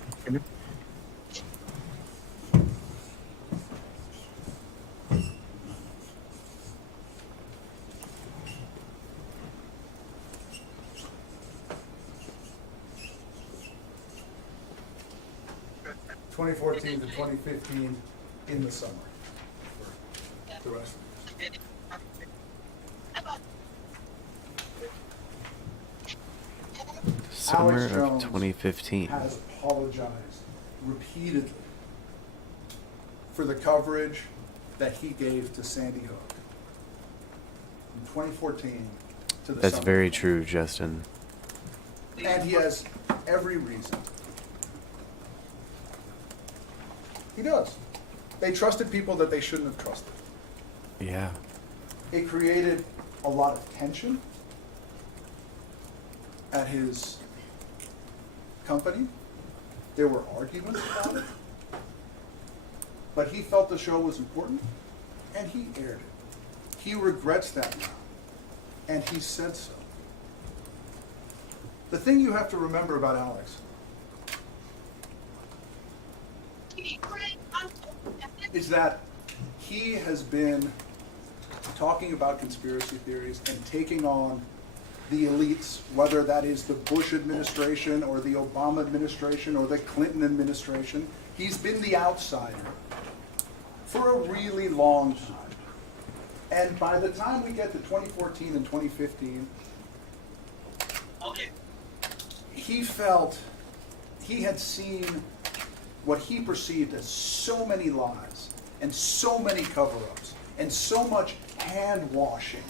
2014 to 2015 in the summer. For the rest of it. Summer Alex of Jones 2015. has apologized repeatedly for the coverage that he gave to Sandy Hook from 2014 to the That's summer. very true, Justin. And he has every reason. He does. They trusted people that they shouldn't have trusted. Yeah. It created a lot of tension at his company. There were arguments about it. But he felt the show was important, and he aired it. He regrets that now, and he said so. The thing you have to remember about Alex is that he has been talking about conspiracy theories and taking on the elites, whether that is the Bush administration or the Obama administration or the Clinton administration. He's been the outsider for a really long time. And by the time we get to 2014 and 2015, he felt he had seen what he perceived as so many lies and so many cover-ups and so much hand-washing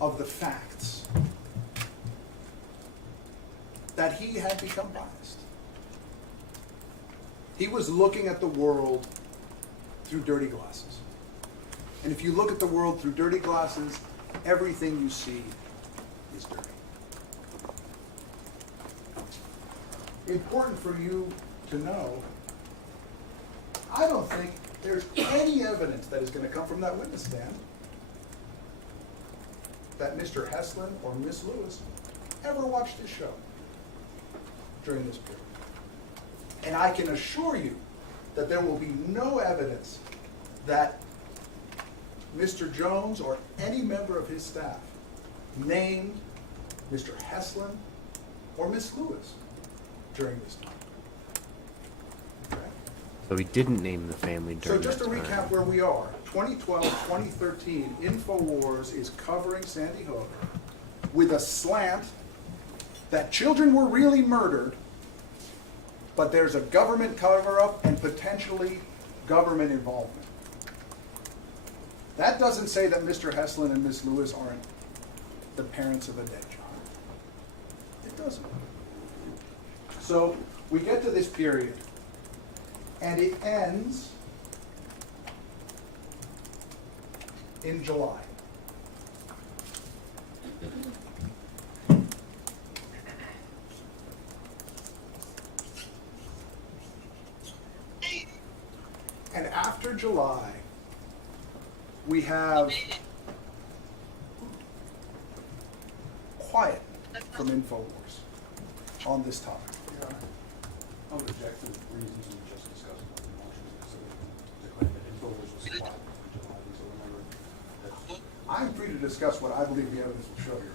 of the facts that he had become biased. He was looking at the world through dirty glasses. And if you look at the world through dirty glasses, everything you see is dirty. important for you to know, I don't think there's any evidence that is going to come from that witness stand that Mr. Heslin or Miss Lewis ever watched this show during this period. And I can assure you that there will be no evidence that Mr. Jones or any member of his staff named Mr. Heslin or Miss Lewis during this time. Okay? So he didn't name the family during So just that to time. recap where we are, 2012, 2013, InfoWars is covering Sandy Hook with a slant that children were really murdered, but there's a government cover-up and potentially government involvement. That doesn't say that Mr. Heslin and Miss Lewis aren't the parents of a dead child. It doesn't. So we get to this period, and it ends in July. And after July, we have quiet from InfoWars on this topic. I would object to the reasons you just discussed about the motions to claim that InfoWars was quiet in July. So remember that I'm free to discuss what I believe the evidence will show you.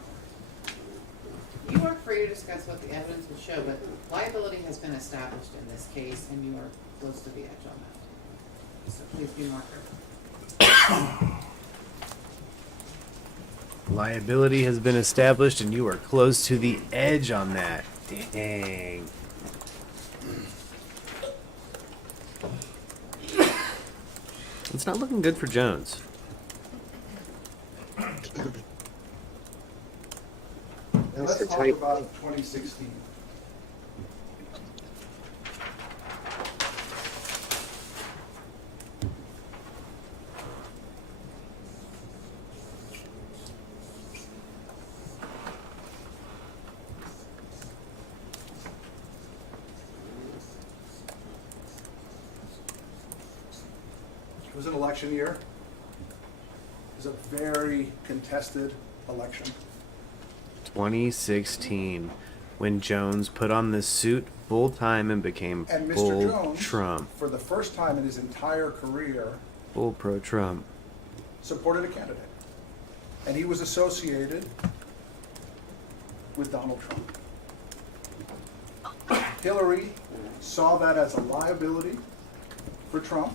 You are free to discuss what the evidence would show, but liability has been established in this case, and you are close to the edge on that. So please be more careful. Liability has been established and you are close to the edge on that. Dang. It's not looking good for Jones. Now let's talk about 2016. It was an election year. It was a very contested election. 2016, when Jones put on the suit full time and became And Mr. full Jones, Trump. for the first time in his entire career, Full pro Trump. supported a candidate. And he was associated with Donald Trump. Hillary saw that as a liability for Trump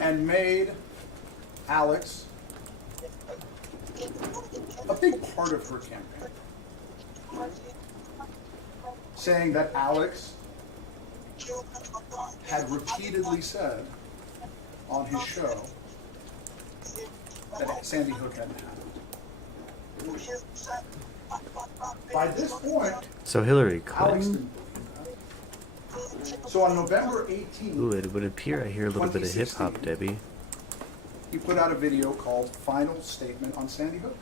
and made Alex a big part of her campaign, saying that Alex had repeatedly said on his show that Sandy Hook hadn't happened. By this point, So Hillary Alex Clinton? didn't believe that. So on November 18th, Ooh, it would appear I hear a little bit of hip hop, 2016. Debbie. he put out a video called Final Statement on Sandy Hook.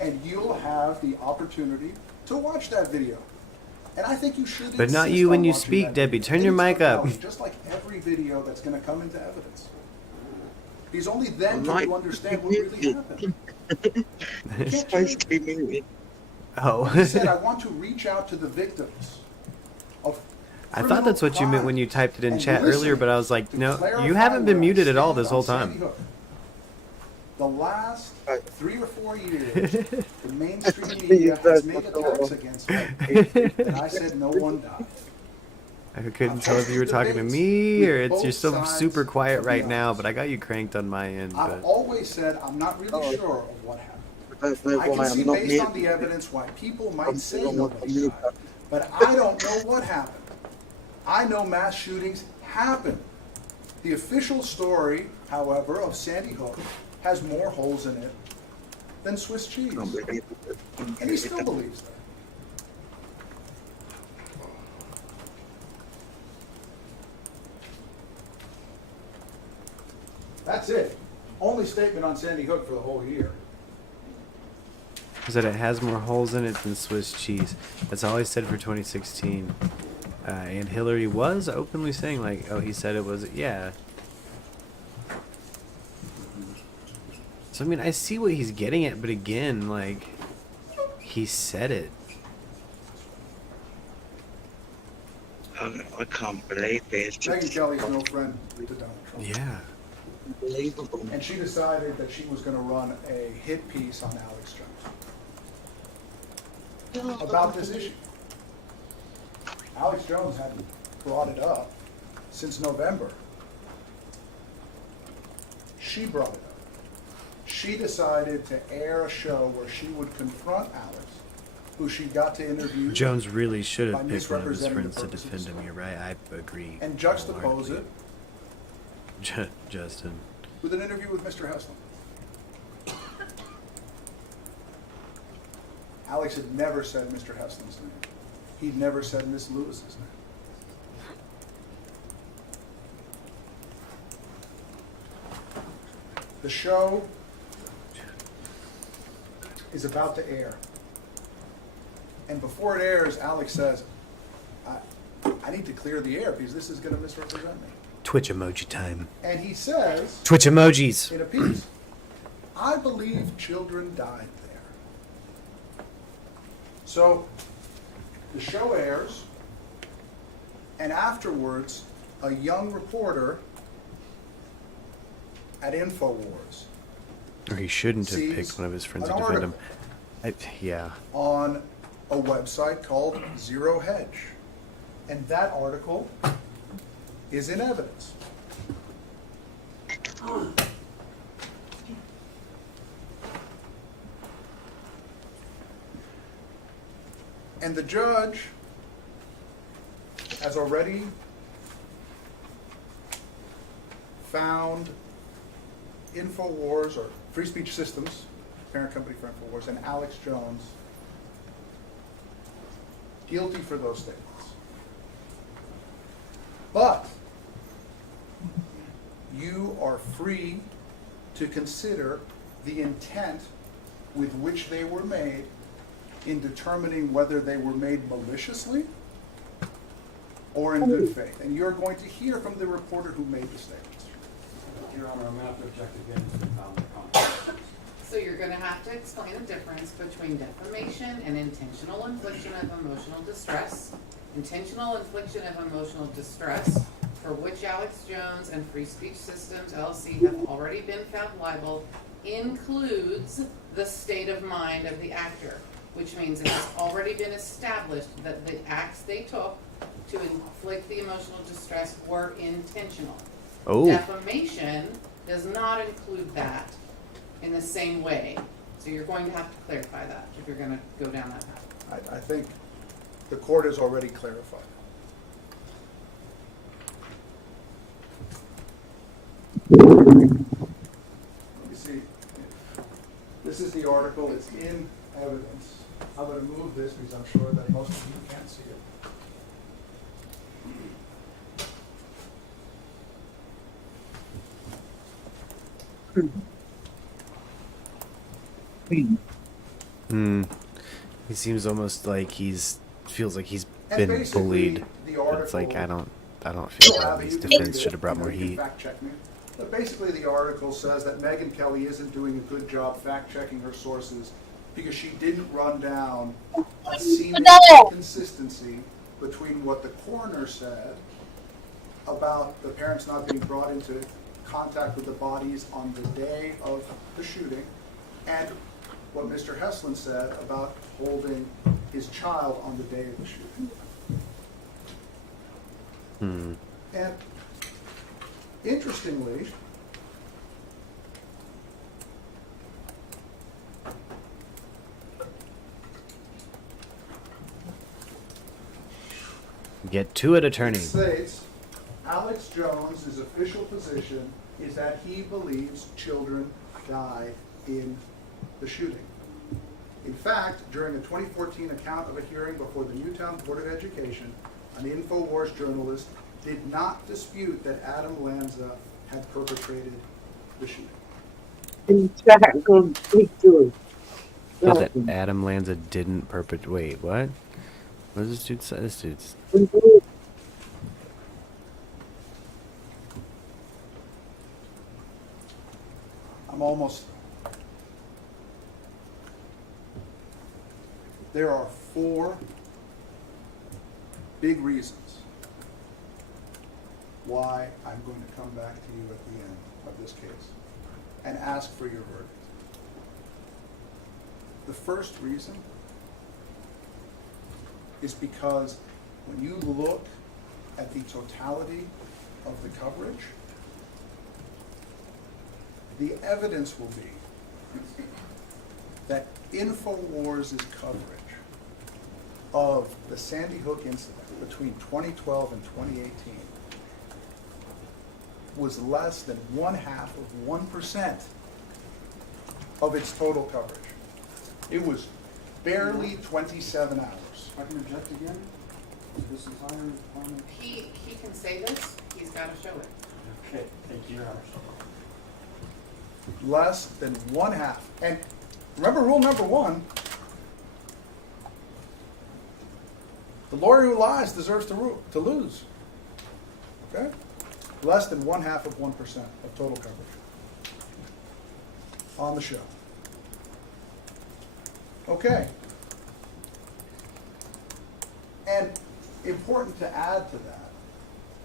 And you'll have the opportunity to watch that video. And I think you should But not insist you when on you watching speak, that Debbie. video. Turn your It's mic up. compelling, just like every video that's going to come into evidence. Because only then can Mic you understand what really happened. It's supposed to be muted. Oh. He said, I want to reach out to the victims of I thought that's what you meant when you typed it in and chat listen earlier, but I was like, to no, clarify you haven't been where I muted at all stand this whole on Sandy time. Hook. The last 3 or 4 years, the mainstream media has made attacks against me, and I said no one died. I couldn't tell if you were talking to me or it's you're still super quiet right now, but I got you cranked on my end. I've But always said I'm not really sure of what happened. I don't know I why can see I'm not based on muted. the evidence why people might I'm say still not nobody muted. died, but I don't know what happened. I know mass shootings happen. The official story, however, of Sandy Hook has more holes in it than Swiss cheese. And he still believes that. That's it. Only statement on Sandy Hook for the whole year. He said it has more holes in it than Swiss cheese. That's all he said for 2016. And Hillary was openly saying, like, oh, he said it was, yeah. So, I mean, I see what he's getting at, but again, like, he said it. I can't believe it. Megyn Kelly's no friend to Donald Trump. Yeah. Unbelievable. And she decided that she was going to run a hit piece on Alex Jones about this issue. Alex Jones hadn't brought it up since November. She brought it up. She decided to air a show where she would confront Alex, who she got to interview. Jones really should have by picked one of his misrepresenting friends the to purpose of defend the him. story. You're right. I agree. And juxtapose it Justin. with an interview with Mr. Heslin. Alex had never said Mr. Heslin's name. He'd never said Miss Lewis's name. The show is about to air. And before it airs, Alex says, I need to clear the air because this is going to misrepresent me. Twitch emoji time. And he says, Twitch emojis. in a piece, I believe children died there. So the show airs, and afterwards, a young reporter at InfoWars Or he shouldn't have sees picked one of his friends an to defend him. article Yeah. on a website called Zero Hedge. And that article is in evidence. And the judge has already found InfoWars, or Free Speech Systems, parent company for InfoWars, and Alex Jones guilty for those statements. But you are free to consider the intent with which they were made in determining whether they were made maliciously or in good faith. And you're going to hear from the reporter who made the statements. Your Honor, I'm going to have to object again to the found context. So you're gonna have to explain the difference between defamation and intentional infliction of emotional distress. Intentional infliction of emotional distress, for which Alex Jones and Free Speech Systems LLC have already been found liable, includes the state of mind of the actor, which means it has already been established that the acts they took to inflict the emotional distress were intentional. Oh. Defamation does not include that in the same way. So you're going to have to clarify that if you're going to go down that path. I think the court has already clarified. You see, this is the article. It's in evidence. I'm going to move this because I'm sure that most of you can't see it. He seems almost like feels like he's And been basically, bullied. the article, It's like I don't feel like his defense should have brought more you can heat. fact check me. But basically, the article says that Megyn Kelly isn't doing a good job fact checking her sources because she didn't run down a seeming inconsistency between what the coroner said about the parents not being brought into contact with the bodies on the day of the shooting and what Mr. Heslin said about holding his child on the day of the shooting. And interestingly, Get to it, attorney. it states Alex Jones' official position is that he believes children died in the shooting. In fact, during a 2014 account of a hearing before the Newtown Board of Education, an InfoWars journalist did not dispute that Adam Lanza had perpetrated the shooting. Said that Adam Lanza didn't perpetrate. Wait, what? What does this dude say? This dude's. I'm almost. There are 4 big reasons why I'm going to come back to you at the end of this case and ask for your verdict. The first reason is because when you look at the totality of the coverage, the evidence will be that InfoWars' coverage of the Sandy Hook incident between 2012 and 2018 was less than 0.5% of its total coverage. It was barely 27 hours. I can object again? This entire comment? He can say this, he's gotta show it. Okay, thank you, Your Honor. Less than 1/2. And remember rule number 1, the lawyer who lies deserves to lose. Okay? Less than 0.5% of total coverage on the show. Okay. And important to add to that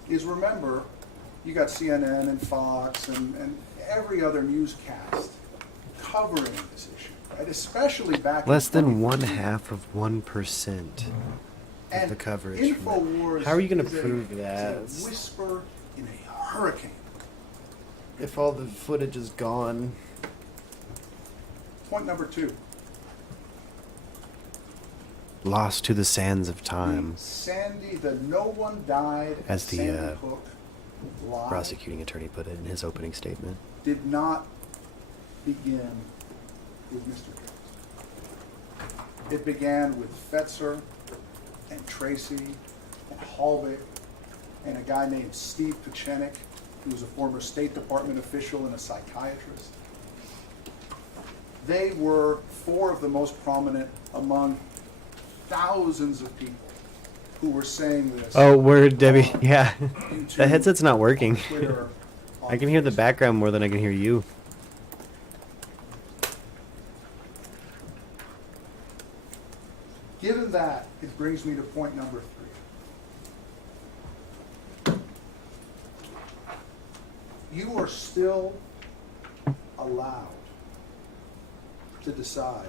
is, remember, you got CNN and Fox and every other newscast covering this issue, right? Especially back Less in than 0.5% of the coverage. InfoWars How are you going to is a- prove that? is a whisper in a hurricane. If all the footage is gone. Point number 2. Lost to the sands of time. Sandy, the no one died As the Sandy Hook lie prosecuting attorney put it in his opening statement. did not begin with Mr. Jones. It began with Fetzer and Tracy and Hallvik and a guy named Steve Pachenik, who was a former State Department official and a psychiatrist. They were 4 of the most prominent among thousands of people who were saying this. Oh, word, Debbie. Yeah. YouTube, The headset's not working. Twitter, I can hear the background more than I can hear you. Given that, it brings me to point number 3. You are still allowed to decide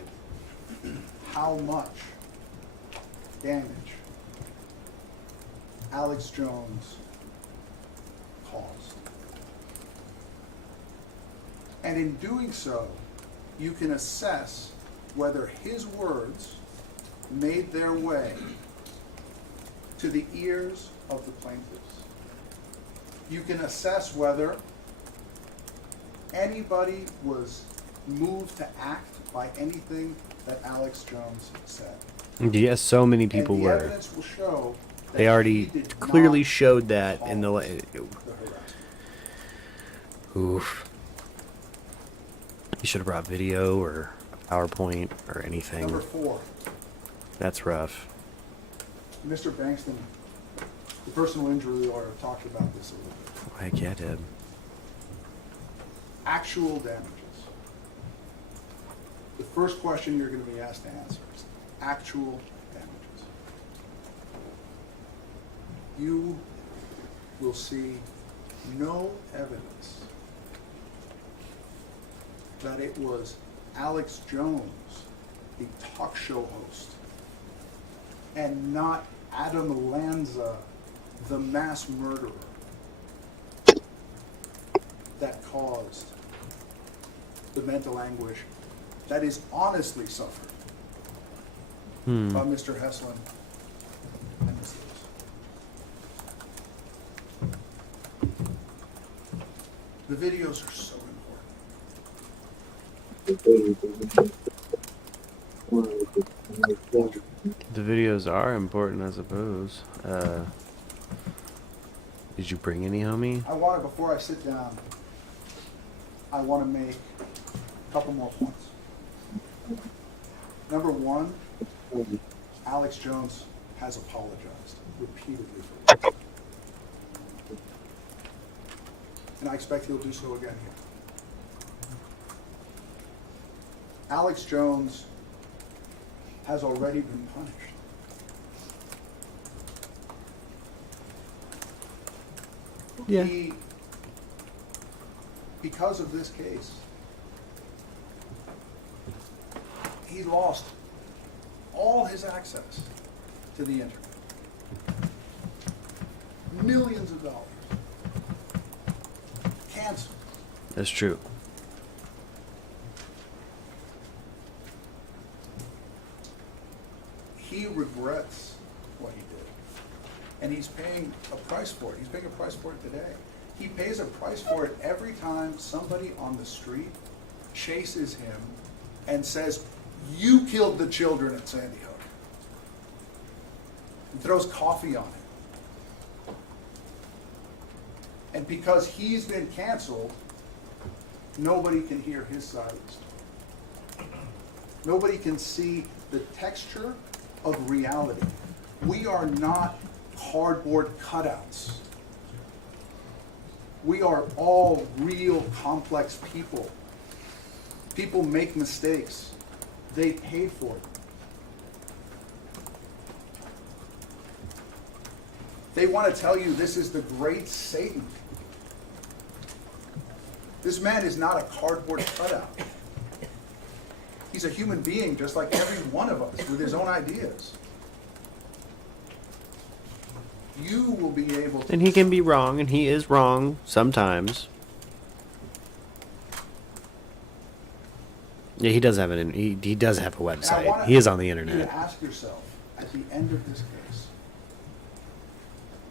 how much damage Alex Jones caused. And in doing so, you can assess whether his words made their way to the ears of the plaintiffs. You can assess whether anybody was moved to act by anything that Alex Jones said. Yes, so many people And the were. evidence will show that They already he did clearly not showed that in the. cause the harassment. Oof. You should have brought video or a PowerPoint or anything. Number 4, That's rough. Mr. Bankston, the personal injury lawyer, talked about this a little bit. Heck yeah, Deb. Actual damages. The first question you're going to be asked to answer is actual damages. You will see no evidence that it was Alex Jones, the talk show host, and not Adam Lanza, the mass murderer, that caused the mental anguish that is honestly suffered by Mr. Heslin and Ms. Lewis. The videos are so important. The videos are important, I suppose. Did you bring any, homie? I want to, before I sit down, I want to make a couple more points. Number one, Alex Jones has apologized repeatedly for it. And I expect he'll do so again here. Alex Jones has already been punished. Yeah. Because of this case, he lost all his access to the internet. Millions of dollars. Canceled. That's true. He regrets what he did. And he's paying a price for it. He's paying a price for it today. He pays a price for it every time somebody on the street chases him and says, "You killed the children at Sandy Hook." And throws coffee on it. And because he's been canceled, nobody can hear his side of the story. Nobody can see the texture of reality. We are not cardboard cutouts. We are all real complex people. People make mistakes. They pay for it. They want to tell you this is the great Satan. This man is not a cardboard cutout. He's a human being just like every one of us with his own ideas. You will be able to... And he can be wrong, and he is wrong sometimes. Yeah, he does have he does have a website. He is on the internet. You to ask yourself at the end of this case.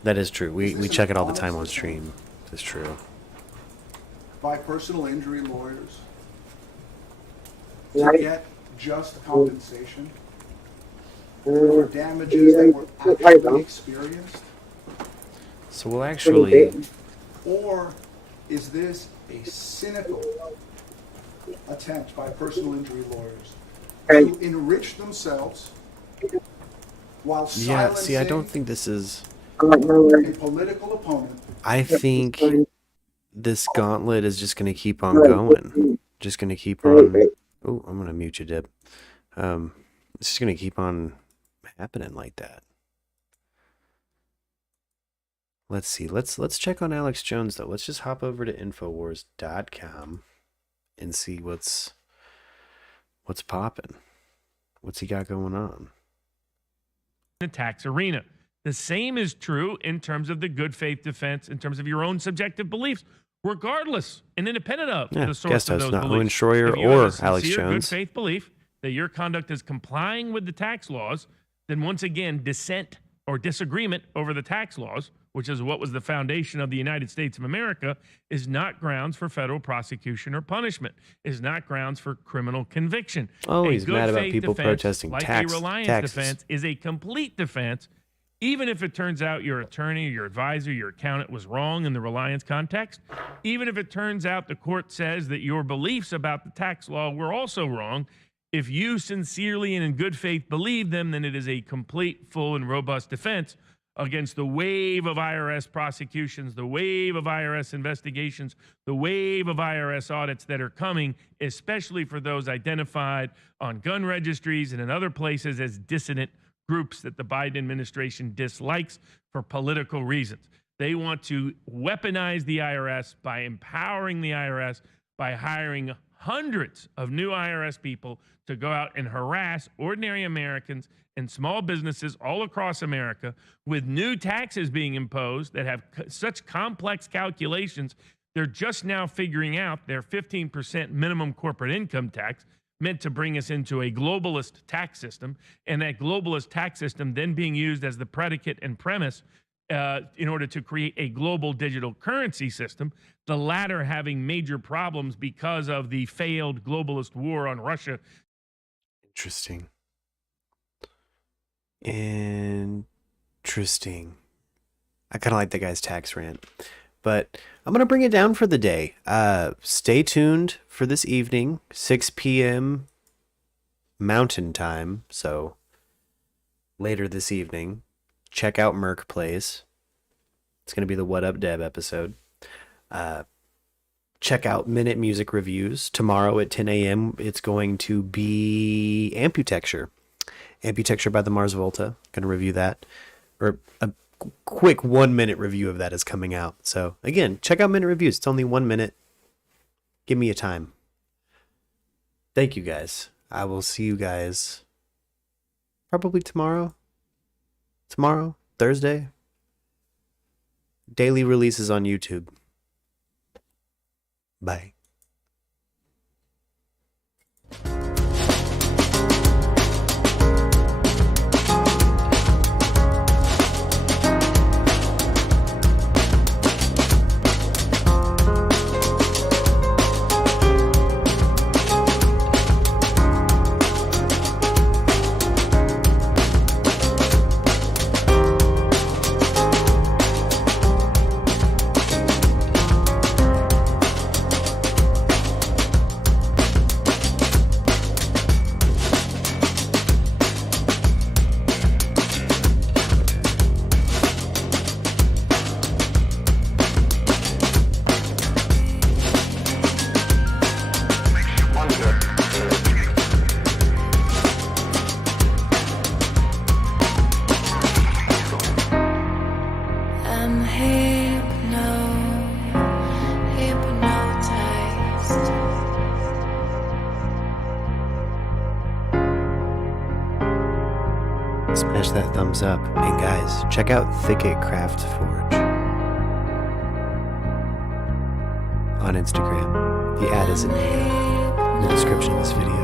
That is true. We check it all the time on stream. That's true. By personal injury lawyers to get just compensation for damages that were actually experienced? So we'll actually... Or is this a cynical attempt by personal injury lawyers to enrich themselves while silencing see, I don't think this is... a political opponent? I think this gauntlet is just going to keep on going. Just going to keep on... Oh, I'm going to mute you, Dib. It's just going to keep on happening like that. Let's see. Let's check on Alex Jones, though. Let's just hop over to Infowars.com and see what's popping. What's he got going on? The tax arena. The same is true in terms of the good faith defense, in terms of your own subjective beliefs, regardless and independent of the source guest of host, those not beliefs. Owen Schroyer If you have or a sincere Alex Jones. good faith belief that your conduct is complying with the tax laws, then once again, dissent or disagreement over the tax laws, which is what was the foundation of the United States of America, is not grounds for federal prosecution or punishment, is not grounds for criminal conviction. Oh, A he's good mad about faith people defense, protesting like taxes. a reliance defense, is a complete defense, even if it turns out your attorney, your advisor, your accountant was wrong in the reliance context, even if it turns out the court says that your beliefs about the tax law were also wrong, if you sincerely and in good faith believe them, then it is a complete, full, and robust defense against the wave of IRS prosecutions, the wave of IRS investigations, the wave of IRS audits that are coming, especially for those identified on gun registries and in other places as dissident groups that the Biden administration dislikes for political reasons. They want to weaponize the IRS by empowering the IRS, by hiring hundreds of new IRS people to go out and harass ordinary Americans and small businesses all across America with new taxes being imposed that have such complex calculations. They're just now figuring out their 15% minimum corporate income tax meant to bring us into a globalist tax system, and that globalist tax system then being used as the predicate and premise in order to create a global digital currency system, the latter having major problems because of the failed globalist war on Russia. Interesting. I kind of like the guy's tax rant, but I'm going to bring it down for the day. Stay tuned for this evening, 6 p.m. Mountain Time, so later this evening, check out Merk Plays. It's going to be the What Up Deb episode. Check out Minute Music Reviews. Tomorrow at 10 a.m. it's going to be Amputecture. Amputecture by the Mars Volta. Going to review that. Or a quick 1 minute review of that is coming out. So again, check out Minute Reviews. It's only 1 minute. Give me a time. Thank you guys. I will see you guys probably tomorrow. Thursday. Daily releases on YouTube. Bye. Smash that thumbs up. And guys, check out Thicket Craft Forge on Instagram. The ad is in the description of this video.